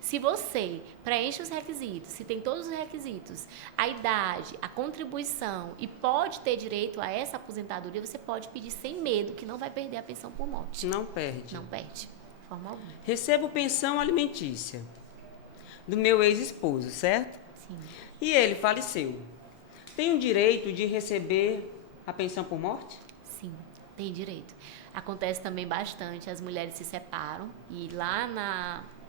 Se você preenche os requisitos, se tem todos os requisitos, a idade, a contribuição e pode ter direito a essa aposentadoria, você pode pedir sem medo que não vai perder a pensão por morte. Não perde. Não perde. Forma alguma. Recebo pensão alimentícia do meu ex-esposo, certo? Sim. E ele faleceu. Tenho direito de receber a pensão por morte? Sim, tem direito. Acontece também bastante, as mulheres se separam e lá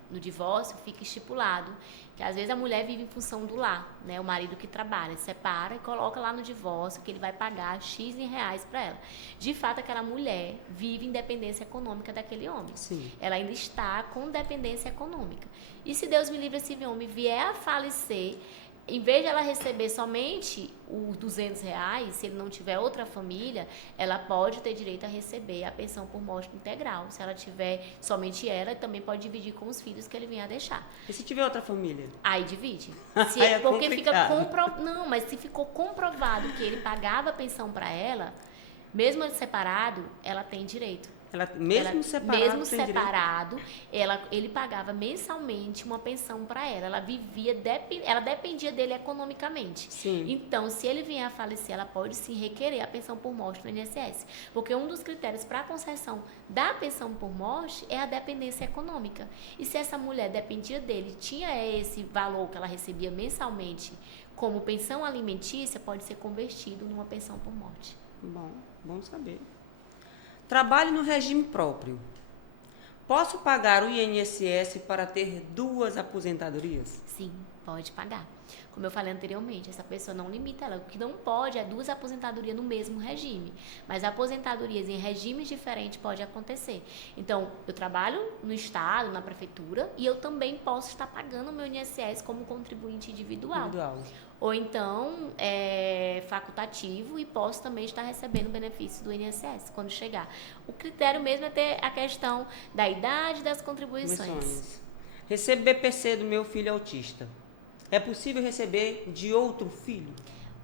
no divórcio fica estipulado que às vezes a mulher vive em função do lar, né? O marido que trabalha, separa e coloca lá no divórcio que ele vai pagar X em reais para ela. De fato, aquela mulher vive em dependência econômica daquele homem. Sim. Ela ainda está com dependência econômica. E se Deus me livre, esse homem vier a falecer, em vez de ela receber somente os R$ 200, se ele não tiver outra família, ela pode ter direito a receber a pensão por morte integral. Se ela tiver somente ela, também pode dividir com os filhos que ele venha a deixar. E se tiver outra família? Aí divide. É porque complicado. Não, mas se ficou comprovado que ele pagava a pensão para ela, mesmo separado, ela tem direito. Mesmo separado, ele pagava mensalmente uma pensão para ela. Ela dependia dele economicamente. Sim. Então, se ele vier a falecer, ela pode sim requerer a pensão por morte no INSS. Porque um dos critérios para a concessão da pensão por morte é a dependência econômica. E se essa mulher dependia dele, tinha esse valor que ela recebia mensalmente como pensão alimentícia, pode ser convertido numa pensão por morte. Bom saber. Trabalho no regime próprio. Posso pagar o INSS para ter 2 aposentadorias? Sim, pode pagar. Como eu falei anteriormente, essa pessoa não limita ela. O que não pode é 2 aposentadorias no mesmo regime. Mas aposentadorias em regimes diferentes pode acontecer. Então, eu trabalho no Estado, na Prefeitura, e eu também posso estar pagando o meu INSS como contribuinte individual. Ou então, facultativo e posso também estar recebendo benefício do INSS quando chegar. O critério mesmo é ter a questão da idade das contribuições. Recebo BPC do meu filho autista. É possível receber de outro filho?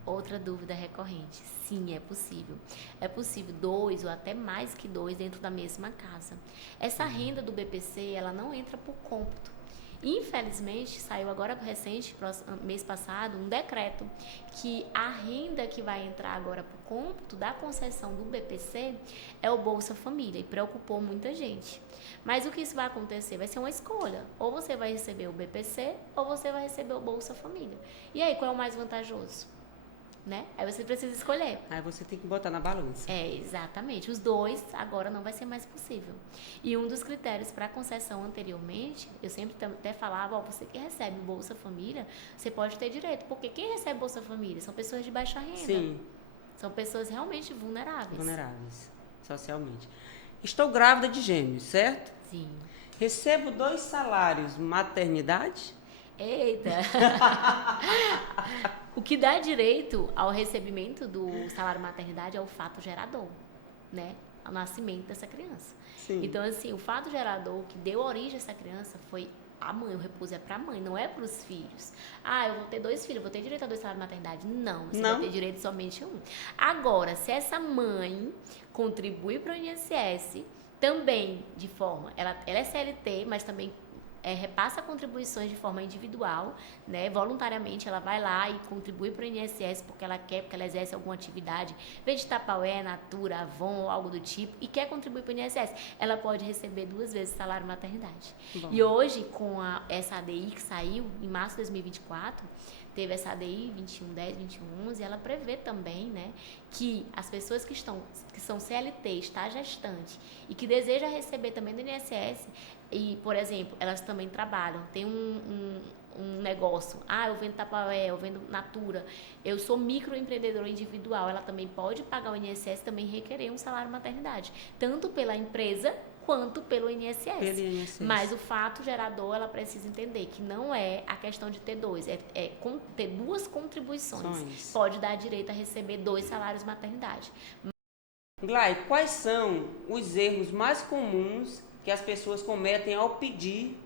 Outra dúvida recorrente. Sim, é possível. É possível 2 ou até mais que 2 dentro da mesma casa. Essa renda do BPC, ela não entra por cômputo. Infelizmente, saiu agora recente, mês passado, um decreto que a renda que vai entrar agora para o cômputo da concessão do BPC é o Bolsa Família e preocupou muita gente. Mas o que isso vai acontecer? Vai ser uma escolha. Ou você vai receber o BPC ou você vai receber o Bolsa Família. E aí, qual é o mais vantajoso? Né? Aí você precisa escolher. Aí você tem que botar na balança. Exatamente. Os 2 agora não vai ser mais possível. E um dos critérios para concessão anteriormente, eu sempre até falava, você que recebe Bolsa Família, você pode ter direito. Porque quem recebe Bolsa Família são pessoas de baixa renda. Sim. São pessoas realmente Vulneráveis, socialmente. Estou grávida de gêmeos, certo? Sim. Recebo 2 salários, maternidade? Eita! O que dá direito ao recebimento do salário maternidade é o fato gerador, né? O nascimento dessa criança. Sim. Então, assim, o fato gerador que deu origem a essa criança foi a mãe. O repouso é para a mãe, não é para os filhos. Eu vou ter 2 filhos, vou ter direito a 2 salários de maternidade? Não, você vai ter direito somente a 1. Agora, se essa mãe contribui para o INSS, também de forma, ela é CLT, mas também repassa contribuições de forma individual, né? Voluntariamente ela vai lá e contribui para o INSS porque ela quer, porque ela exerce alguma atividade, vende Tupperware, Natura, Avon ou algo do tipo, e quer contribuir para o INSS. Ela pode receber 2 vezes o salário maternidade. Bom. E hoje, com essa ADI que saiu em março de 2024, teve essa ADI 2110, 2111, ela prevê também, né, que as pessoas que são CLT, está gestante e que deseja receber também do INSS, e, por exemplo, elas também trabalham, tem um negócio, eu vendo Tupperware, eu vendo Natura, eu sou microempreendedora individual, ela também pode pagar o INSS, também requerer um salário maternidade, tanto pela empresa quanto pelo INSS. Mas o fato gerador, ela precisa entender que não é a questão de ter 2, é ter 2 contribuições. Pode dar direito a receber 2 salários maternidade. Glai, quais são os erros mais comuns que as pessoas cometem ao pedir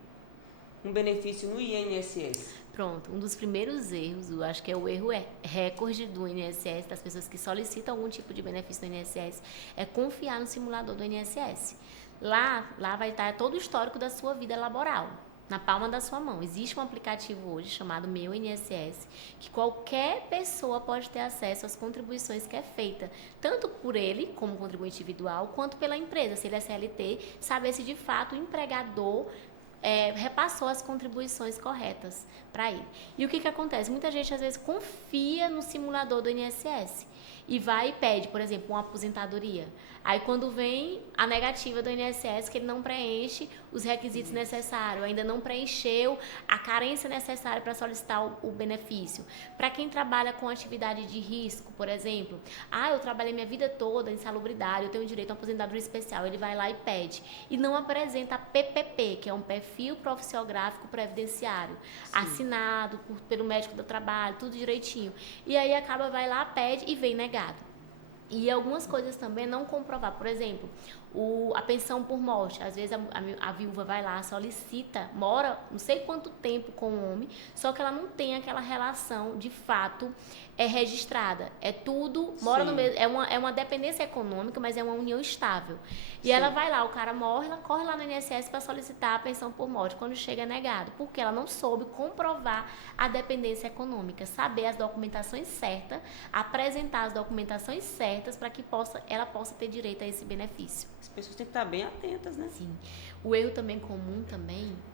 um benefício no INSS? Pronto, um dos primeiros erros, eu acho que é o erro recorde do INSS, das pessoas que solicitam algum tipo de benefício do INSS, é confiar no simulador do INSS. Lá vai estar todo o histórico da sua vida laboral, na palma da sua mão. Existe um aplicativo hoje chamado Meu INSS, que qualquer pessoa pode ter acesso às contribuições que é feita, tanto por ele, como contribuinte individual, quanto pela empresa. Se ele é CLT, saber se de fato o empregador repassou as contribuições corretas para ele. E o que acontece? Muita gente às vezes confia no simulador do INSS e vai e pede, por exemplo, uma aposentadoria. Aí quando vem a negativa do INSS, que ele não preenche os requisitos necessários, ainda não preencheu a carência necessária para solicitar o benefício. Para quem trabalha com atividade de risco, por exemplo, eu trabalhei minha vida toda em salubridade, eu tenho direito a uma aposentadoria especial, ele vai lá e pede. E não apresenta a PPP, que é um perfil profissiográfico previdenciário, assinado pelo médico do trabalho, tudo direitinho. E aí vai lá, pede e vem negado. E algumas coisas também não comprovar. Por exemplo, a pensão por morte. Às vezes a viúva vai lá, solicita, mora não sei quanto tempo com o homem, só que ela não tem aquela relação de fato registrada. É tudo, mora no mesmo, é uma dependência econômica, mas é uma união estável. E ela vai lá, o cara morre, ela corre lá no INSS para solicitar a pensão por morte. Quando chega é negado, porque ela não soube comprovar a dependência econômica, saber as documentações certas, apresentar as documentações certas para que ela possa ter direito a esse benefício. As pessoas têm que estar bem atentas, né? Sim. O erro também comum,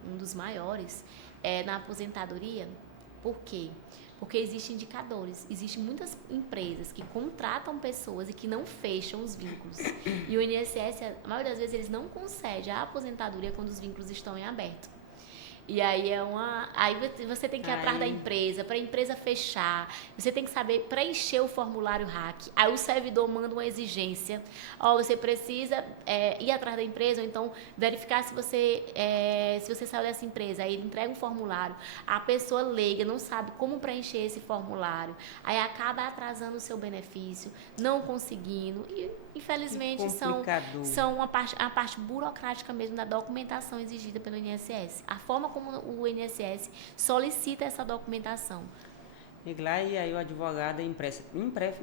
um dos maiores, é na aposentadoria. Por quê? Porque existem indicadores. Existem muitas empresas que contratam pessoas e que não fecham os vínculos. E o INSS, a maioria das vezes, eles não concedem a aposentadoria quando os vínculos estão em aberto. E aí aí você tem que ir atrás da empresa, para a empresa fechar, você tem que saber preencher o formulário RAC. Aí o servidor manda uma exigência, você precisa ir atrás da empresa, ou então verificar se você saiu dessa empresa. Aí ele entrega um formulário, a pessoa leiga não sabe como preencher esse formulário, aí acaba atrasando o seu benefício, não conseguindo, e infelizmente são a parte burocrática mesmo da documentação exigida pelo INSS. A forma como o INSS solicita essa documentação. E aí o advogado é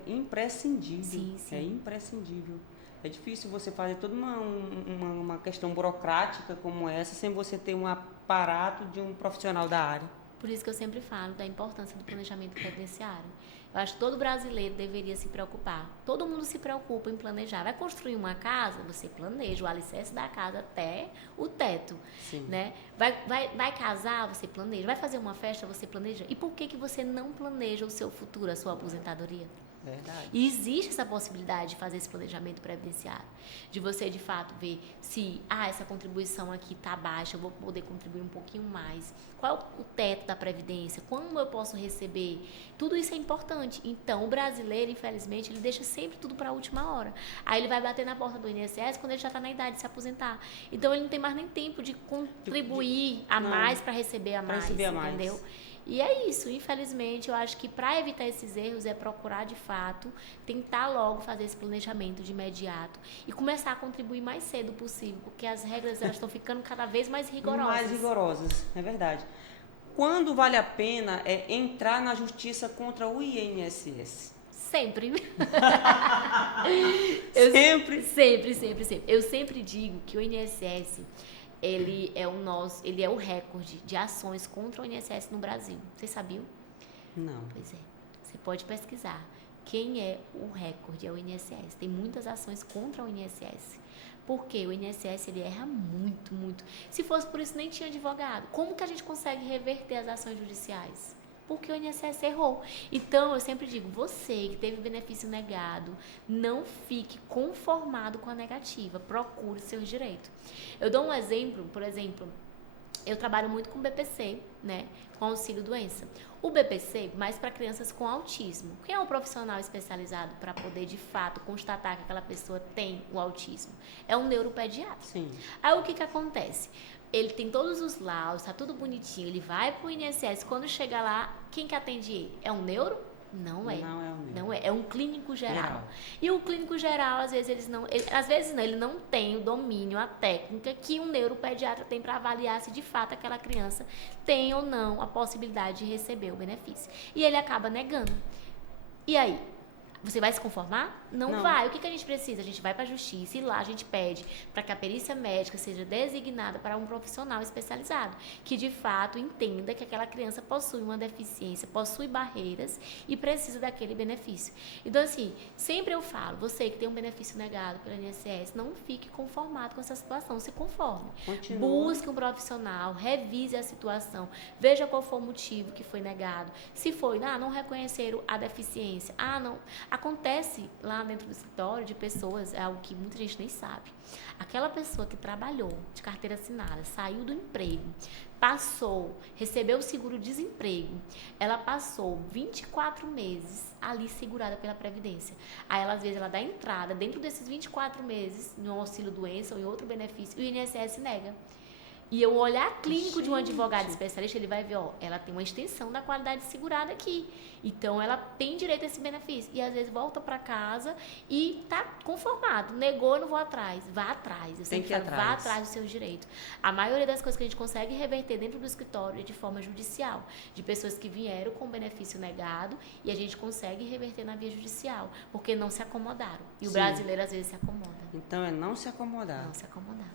imprescindível. Sim. É imprescindível. É difícil você fazer toda uma questão burocrática como essa sem você ter um aparato de um profissional da área. Por isso que eu sempre falo da importância do planejamento previdenciário. Eu acho que todo brasileiro deveria se preocupar. Todo mundo se preocupa em planejar. Vai construir uma casa, você planeja o alicerce da casa até o teto. Sim. Né? Vai casar, você planeja. Vai fazer uma festa, você planeja. E por que você não planeja o seu futuro, a sua aposentadoria? Verdade. E existe essa possibilidade de fazer esse planejamento previdenciário, de você de fato ver se essa contribuição aqui está baixa, eu vou poder contribuir um pouquinho mais, qual é o teto da previdência, como eu posso receber, tudo isso é importante. Então o brasileiro, infelizmente, ele deixa sempre tudo para a última hora, aí ele vai bater na porta do INSS quando ele já está na idade de se aposentar, então ele não tem mais nem tempo de contribuir mais para receber a mais, entendeu? E é isso, infelizmente, eu acho que para evitar esses erros é procurar de fato, tentar logo fazer esse planejamento de imediato e começar a contribuir mais cedo possível, porque as regras elas estão ficando cada vez mais rigorosas. Mais rigorosas, é verdade. Quando vale a pena entrar na justiça contra o INSS? Sempre. Sempre? Sempre. Eu sempre digo que o INSS, ele é o recorde de ações contra o INSS no Brasil. Você sabia? Não. Pois é. Você pode pesquisar. Quem é o recorde? É o INSS. Tem muitas ações contra o INSS. Porque o INSS, ele erra muito, muito. Se fosse por isso, nem tinha advogado. Como que a gente consegue reverter as ações judiciais? Porque o INSS errou. Então, eu sempre digo, você que teve benefício negado, não fique conformado com a negativa. Procure seus direitos. Eu dou um exemplo, por exemplo, eu trabalho muito com BPC, né? Com auxílio doença. O BPC, mais para crianças com autismo. Quem é um profissional especializado para poder, de fato, constatar que aquela pessoa tem o autismo? É um neuropediatra. Sim. Aí o que acontece? Ele tem todos os laudos, tá tudo bonitinho. Ele vai pro INSS, quando chega lá, quem que atende ele? É um neuro? Não é. Não é um neuro. Não é. É um clínico geral. E o clínico geral, às vezes, ele não tem o domínio, a técnica que um neuropediatra tem para avaliar se de fato aquela criança tem ou não a possibilidade de receber o benefício. E ele acaba negando. E aí? Você vai se conformar? Não vai. O que a gente precisa? A gente vai para a justiça e lá a gente pede para que a perícia médica seja designada para um profissional especializado, que de fato entenda que aquela criança possui uma deficiência, possui barreiras e precisa daquele benefício. Então, assim, sempre eu falo, você que tem um benefício negado pelo INSS, não fique conformado com essa situação, se conforme. Continua. Busque um profissional, revise a situação, veja qual foi o motivo que foi negado. Se foi, não reconheceram a deficiência, não... Acontece lá dentro do escritório de pessoas, é algo que muita gente nem sabe. Aquela pessoa que trabalhou de carteira assinada, saiu do emprego, recebeu o seguro-desemprego, ela passou 24 meses ali segurada pela Previdência. Aí, às vezes, ela dá entrada dentro desses 24 meses no auxílio-doença ou em outro benefício e o INSS nega. E o olhar clínico de um advogado especialista, ele vai ver, ela tem uma extensão da qualidade segurada aqui. Então, ela tem direito a esse benefício. E, às vezes, volta para casa e tá conformado. Negou, eu não vou atrás. Vá atrás. Eu sempre falo, vá atrás do seu direito. A maioria das coisas que a gente consegue reverter dentro do escritório é de forma judicial. De pessoas que vieram com benefício negado e a gente consegue reverter na via judicial. Porque não se acomodaram. E o brasileiro, às vezes, se acomoda. Então, é não se acomodar. Não se acomodar.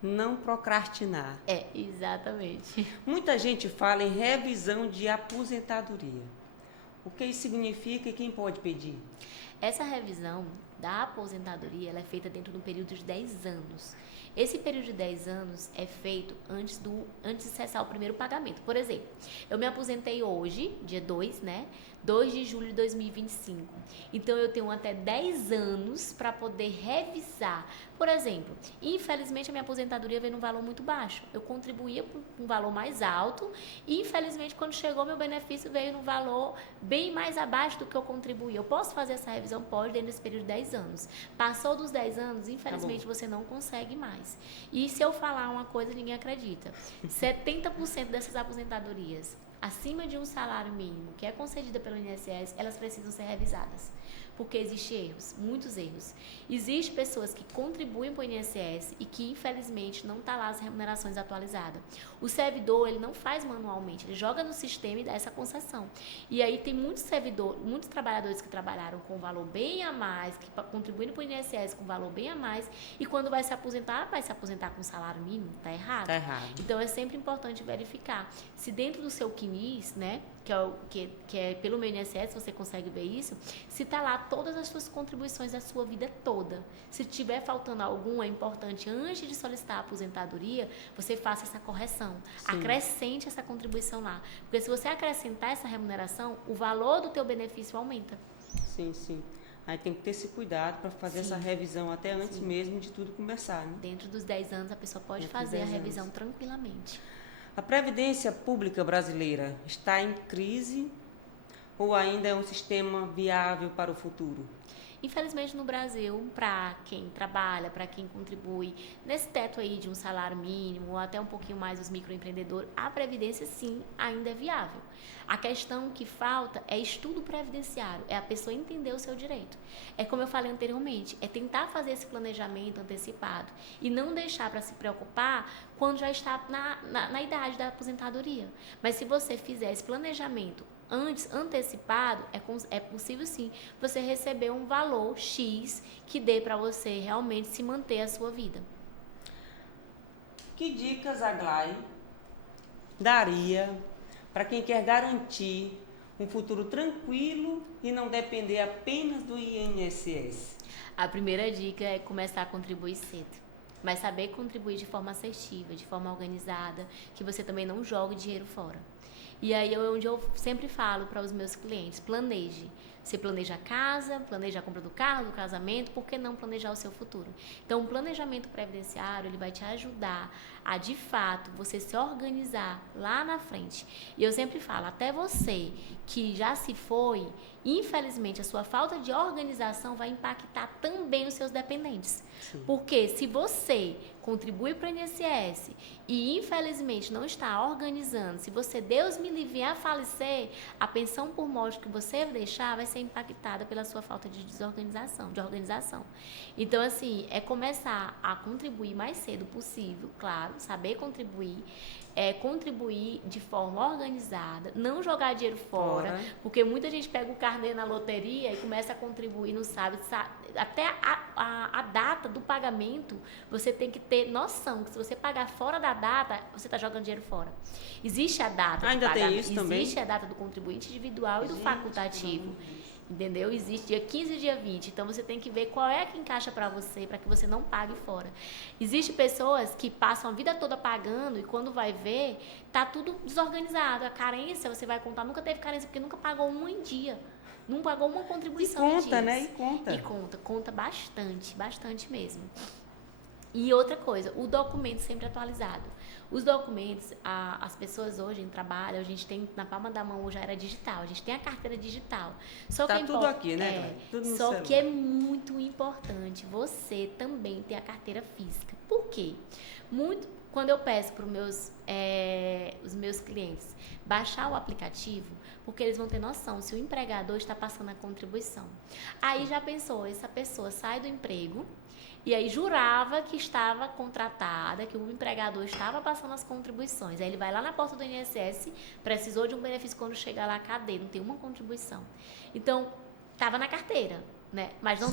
Não procrastinar. Exatamente. Muita gente fala em revisão de aposentadoria. O que isso significa e quem pode pedir? Essa revisão da aposentadoria ela é feita dentro de um período de 10 anos. Esse período de 10 anos é feito antes de cessar o primeiro pagamento. Por exemplo, eu me aposentei hoje, dia 2, né? 2 de julho de 2025. Então, eu tenho até 10 anos para poder revisar. Por exemplo, infelizmente, a minha aposentadoria veio num valor muito baixo. Eu contribuía com um valor mais alto e, infelizmente, quando chegou meu benefício, veio num valor bem mais abaixo do que eu contribuía. Eu posso fazer essa revisão? Pode, dentro desse período de 10 anos. Passou dos 10 anos, infelizmente, você não consegue mais. E se eu falar uma coisa, ninguém acredita. 70% dessas aposentadorias acima de um salário mínimo que é concedida pelo INSS, elas precisam ser revisadas. Porque existem erros, muitos erros. Existem pessoas que contribuem para o INSS e que, infelizmente, não está lá as remunerações atualizadas. O servidor, ele não faz manualmente, ele joga no sistema e dá essa concessão. E aí tem muitos trabalhadores que trabalharam com valor bem a mais, que contribuem para o INSS com valor bem a mais, e quando vai se aposentar com salário mínimo, está errado. Está errado. Então, é sempre importante verificar se dentro do seu CNIS, né, que é pelo meu INSS, você consegue ver isso, se está lá todas as suas contribuições da sua vida toda. Se tiver faltando algum, é importante, antes de solicitar a aposentadoria, você faça essa correção. Sim. Acrescente essa contribuição lá. Porque se você acrescentar essa remuneração, o valor do teu benefício aumenta. Sim, sim. Aí tem que ter esse cuidado para fazer essa revisão até antes mesmo de tudo começar, né? Dentro dos 10 anos, a pessoa pode fazer a revisão tranquilamente. A Previdência Pública brasileira está em crise ou ainda é um sistema viável para o futuro? Infelizmente, no Brasil, para quem trabalha, para quem contribui nesse teto aí de um salário mínimo ou até um pouquinho mais os microempreendedores, a Previdência, sim, ainda é viável. A questão que falta é estudo previdenciário, é a pessoa entender o seu direito. É como eu falei anteriormente, é tentar fazer esse planejamento antecipado e não deixar para se preocupar quando já está na idade da aposentadoria. Mas se você fizer esse planejamento antes, antecipado, é possível sim você receber um valor X que dê para você realmente se manter a sua vida. Que dicas a Glai daria para quem quer garantir um futuro tranquilo e não depender apenas do INSS? A primeira dica é começar a contribuir cedo. Mas saber contribuir de forma assertiva, de forma organizada, que você também não jogue dinheiro fora. E aí é onde eu sempre falo para os meus clientes, planeje. Você planeja a casa, planeja a compra do carro, do casamento, por que não planejar o seu futuro? Então, o planejamento previdenciário, ele vai te ajudar a, de fato, você se organizar lá na frente. E eu sempre falo, até você que já se foi, infelizmente, a sua falta de organização vai impactar também os seus dependentes. Sim. Porque se você contribui para o INSS e infelizmente não está organizando, se você, Deus me livre, a falecer, a pensão por morte que você deixar vai ser impactada pela sua falta de desorganização, de organização. Então, assim, é começar a contribuir mais cedo possível, claro, saber contribuir, contribuir de forma organizada, não jogar dinheiro fora, porque muita gente pega o carnê na loteria e começa a contribuir, não sabe até a data do pagamento, você tem que ter noção que se você pagar fora da data, você está jogando dinheiro fora. Existe a data Ainda de pagamento, tem isso também? existe a data do contribuinte individual e do facultativo. Entendeu? Existe dia 15 e dia 20. Então, você tem que ver qual é que encaixa para que você não pague fora. Existem pessoas que passam a vida toda pagando e quando vai ver, tá tudo desorganizado. A carência, você vai contar, nunca teve carência porque nunca pagou um em dia. Não pagou uma contribuição em dias. E conta, né? E conta bastante, bastante mesmo. E outra coisa, o documento sempre atualizado. Os documentos, as pessoas hoje em trabalho, a gente tem na palma da mão, já era digital, a gente tem a carteira digital. Só tá que tudo aqui, né? Tudo no só celular. que é muito importante você também ter a carteira física. Por quê? Quando eu peço para os meus clientes baixar o aplicativo, porque eles vão ter noção se o empregador está passando a contribuição. Aí já pensou, essa pessoa sai do emprego e aí jurava que estava contratada, que o empregador estava passando as contribuições. Aí ele vai lá na porta do INSS, precisou de um benefício, quando chegar lá, cadê? Não tem uma contribuição. Então, estava na carteira, né? Mas não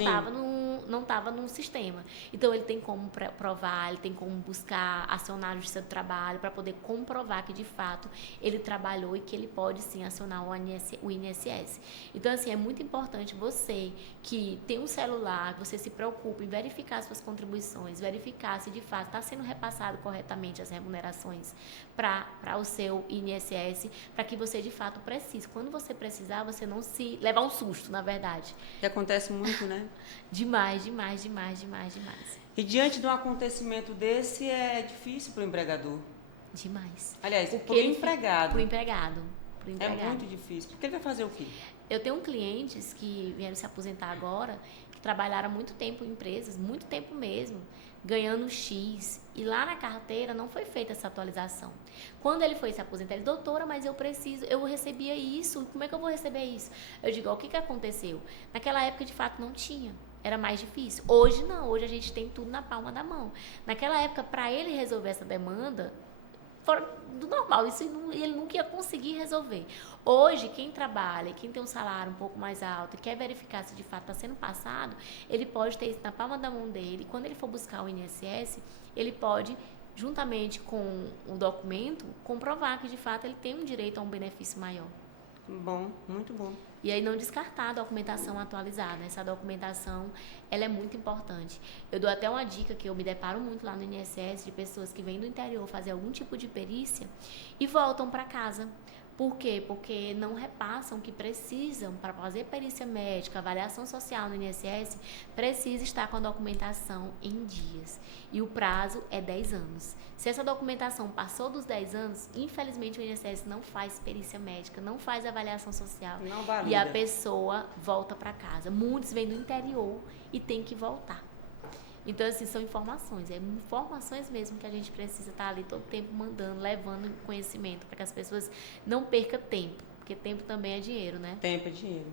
estava no sistema. Então, ele tem como provar, ele tem como buscar, acionar a Justiça do Trabalho para poder comprovar que, de fato, ele trabalhou e que ele pode, sim, acionar o INSS. Então, assim, é muito importante você que tem um celular, que você se preocupe em verificar suas contribuições, verificar se, de fato, está sendo repassado corretamente as remunerações para o seu INSS, para que você, de fato, precise. Quando você precisar, você não se levar um susto, na verdade. Que acontece muito, né? Demais. E diante de um acontecimento desse, é difícil para o empregador. Demais. Aliás, Porque para o empregado. Pro empregado. É muito difícil. Porque ele vai fazer o quê? Eu tenho clientes que vieram se aposentar agora, que trabalharam muito tempo em empresas, muito tempo mesmo, ganhando X. E lá na carteira não foi feita essa atualização. Quando ele foi se aposentar, ele, doutora, mas eu recebia isso, como é que eu vou receber isso? Eu digo, o que aconteceu? Naquela época, de fato, não tinha. Era mais difícil. Hoje não, hoje a gente tem tudo na palma da mão. Naquela época, para ele resolver essa demanda, fora do normal, ele nunca ia conseguir resolver. Hoje, quem trabalha, quem tem um salário um pouco mais alto e quer verificar se de fato está sendo passado, ele pode ter isso na palma da mão dele. E quando ele for buscar o INSS, ele pode, juntamente com o documento, comprovar que de fato ele tem um direito a um benefício maior. Bom, muito bom. E aí não descartar a documentação atualizada. Essa documentação, ela é muito importante. Eu dou até uma dica que eu me deparo muito lá no INSS de pessoas que vêm do interior fazer algum tipo de perícia e voltam para casa. Por quê? Porque não repassam que precisam, para fazer perícia médica, avaliação social no INSS, precisa estar com a documentação em dias. E o prazo é 10 anos. Se essa documentação passou dos 10 anos, infelizmente o INSS não faz perícia médica, não faz avaliação social. Não valida. E a pessoa volta para casa. Muitos vêm do interior e tem que voltar. Então, assim, são informações mesmo que a gente precisa estar ali todo tempo mandando, levando conhecimento para que as pessoas não percam tempo, porque tempo também é dinheiro, né? Tempo é dinheiro.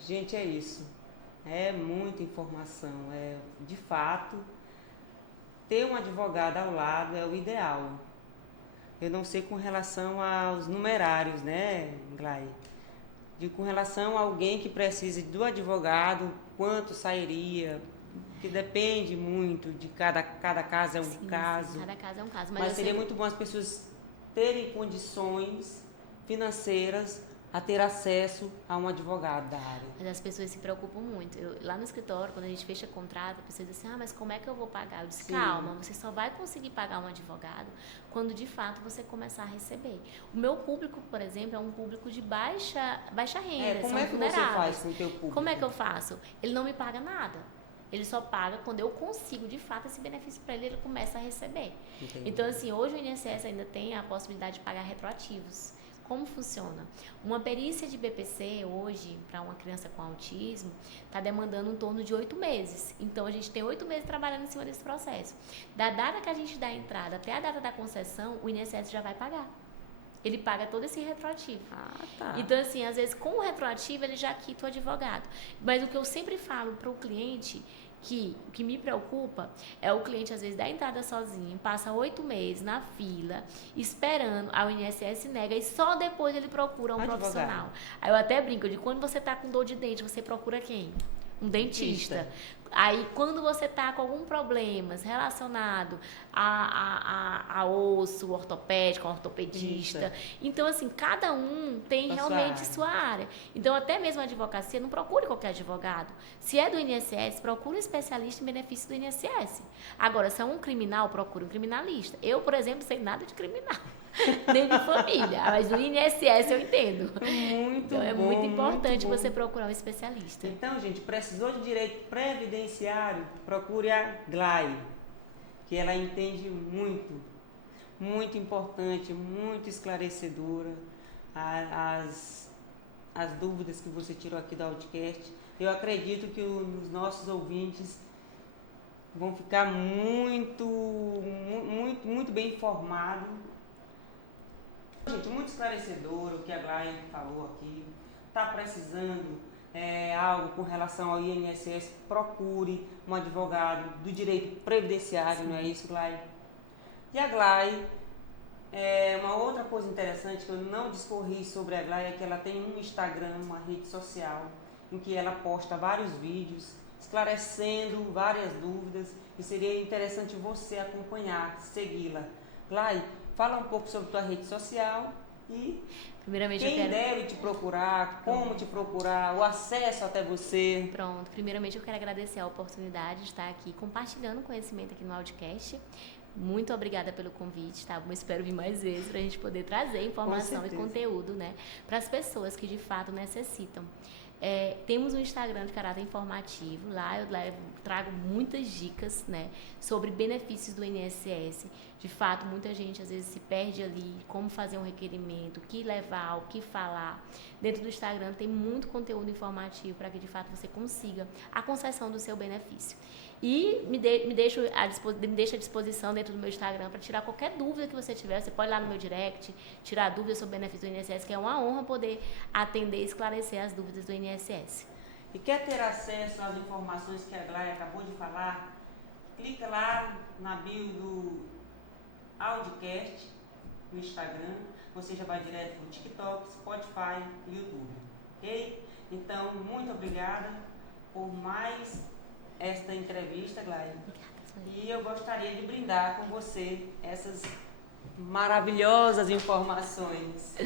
Gente, é isso. É muita informação. De fato, ter um advogado ao lado é o ideal. Eu não sei com relação aos numerários, né, Glai? Com relação a alguém que precise do advogado, quanto sairia, que depende muito de cada caso é um Sim, caso. sim, cada caso é um caso. Mas seria muito bom as pessoas terem condições financeiras a ter acesso a um advogado da área. Mas as pessoas se preocupam muito. Lá no escritório, quando a gente fecha contrato, a pessoa diz assim, mas como é que eu vou pagar? Eu disse, calma, você só vai conseguir pagar um advogado quando de fato você começar a receber. O meu público, por exemplo, é um público de baixa renda, como são é que vulneráveis. você faz com o teu público? Como é que eu faço? Ele não me paga nada. Ele só paga quando eu consigo, de fato, esse benefício para ele começa a receber. Entendi. Então, assim, hoje o INSS ainda tem a possibilidade de pagar retroativos. Como funciona? Uma perícia de BPC hoje, para uma criança com autismo, está demandando em torno de 8 meses. Então, a gente tem 8 meses trabalhando em cima desse processo. Da data que a gente dá a entrada até a data da concessão, o INSS já vai pagar. Ele paga todo esse retroativo. Tá. Então, assim, às vezes, com o retroativo, ele já quita o advogado. Mas o que eu sempre falo para o cliente, que o que me preocupa é o cliente, às vezes, dar entrada sozinho, passa 8 meses na fila, esperando, a INSS nega, e só depois ele procura um profissional. Aí eu até brinco, de quando você está com dor de dente, você procura quem? Um dentista. Aí, quando você está com algum problema relacionado a osso, ortopédico, ortopedista. Então, assim, cada um tem realmente sua área. Então, até mesmo a advocacia, não procure qualquer advogado. Se é do INSS, procure um especialista em benefício do INSS. Agora, se é um criminal, procure um criminalista. Eu, por exemplo, sei nada de criminal. Nem de família, mas do INSS eu entendo. Então é muito importante você procurar um especialista. Então, gente, precisou de direito previdenciário, procure a Glai, que ela entende muito importante, muito esclarecedora as dúvidas que você tirou aqui do podcast. Eu acredito que os nossos ouvintes vão ficar muito bem informados. Gente, muito esclarecedor o que a Glai falou aqui. Está precisando algo com relação ao INSS, procure um advogado do direito previdenciário, não é isso, Glai? E a Glai, uma outra coisa interessante que eu não discorri sobre a Glai é que ela tem um Instagram, uma rede social, em que ela posta vários vídeos esclarecendo várias dúvidas, e seria interessante você acompanhar, segui-la. Glai, fala um pouco sobre tua rede social e quem deve te procurar, como te procurar, o acesso até você. Pronto. Primeiramente, eu quero agradecer a oportunidade de estar aqui compartilhando conhecimento aqui no Audiocast. Muito obrigada pelo convite, tá? Eu espero vir mais vezes para a gente poder trazer informação e conteúdo, né, para as pessoas que de fato necessitam. Temos um Instagram de caráter informativo, lá eu trago muitas dicas, né, sobre benefícios do INSS. De fato, muita gente às vezes se perde ali, como fazer um requerimento, o que levar, o que falar. Dentro do Instagram tem muito conteúdo informativo para que de fato você consiga a concessão do seu benefício. E me deixa à disposição dentro do meu Instagram para tirar qualquer dúvida que você tiver. Você pode ir lá no meu direct, tirar dúvidas sobre o benefício do INSS, que é uma honra poder atender e esclarecer as dúvidas do INSS. E quer ter acesso às informações que a Glai acabou de falar? Clica lá na bio do Audiocast, no Instagram. Você já vai direto para o TikTok, Spotify e YouTube. Ok? Então, muito obrigada por mais esta entrevista, Glai. E eu gostaria de brindar com você essas maravilhosas informações.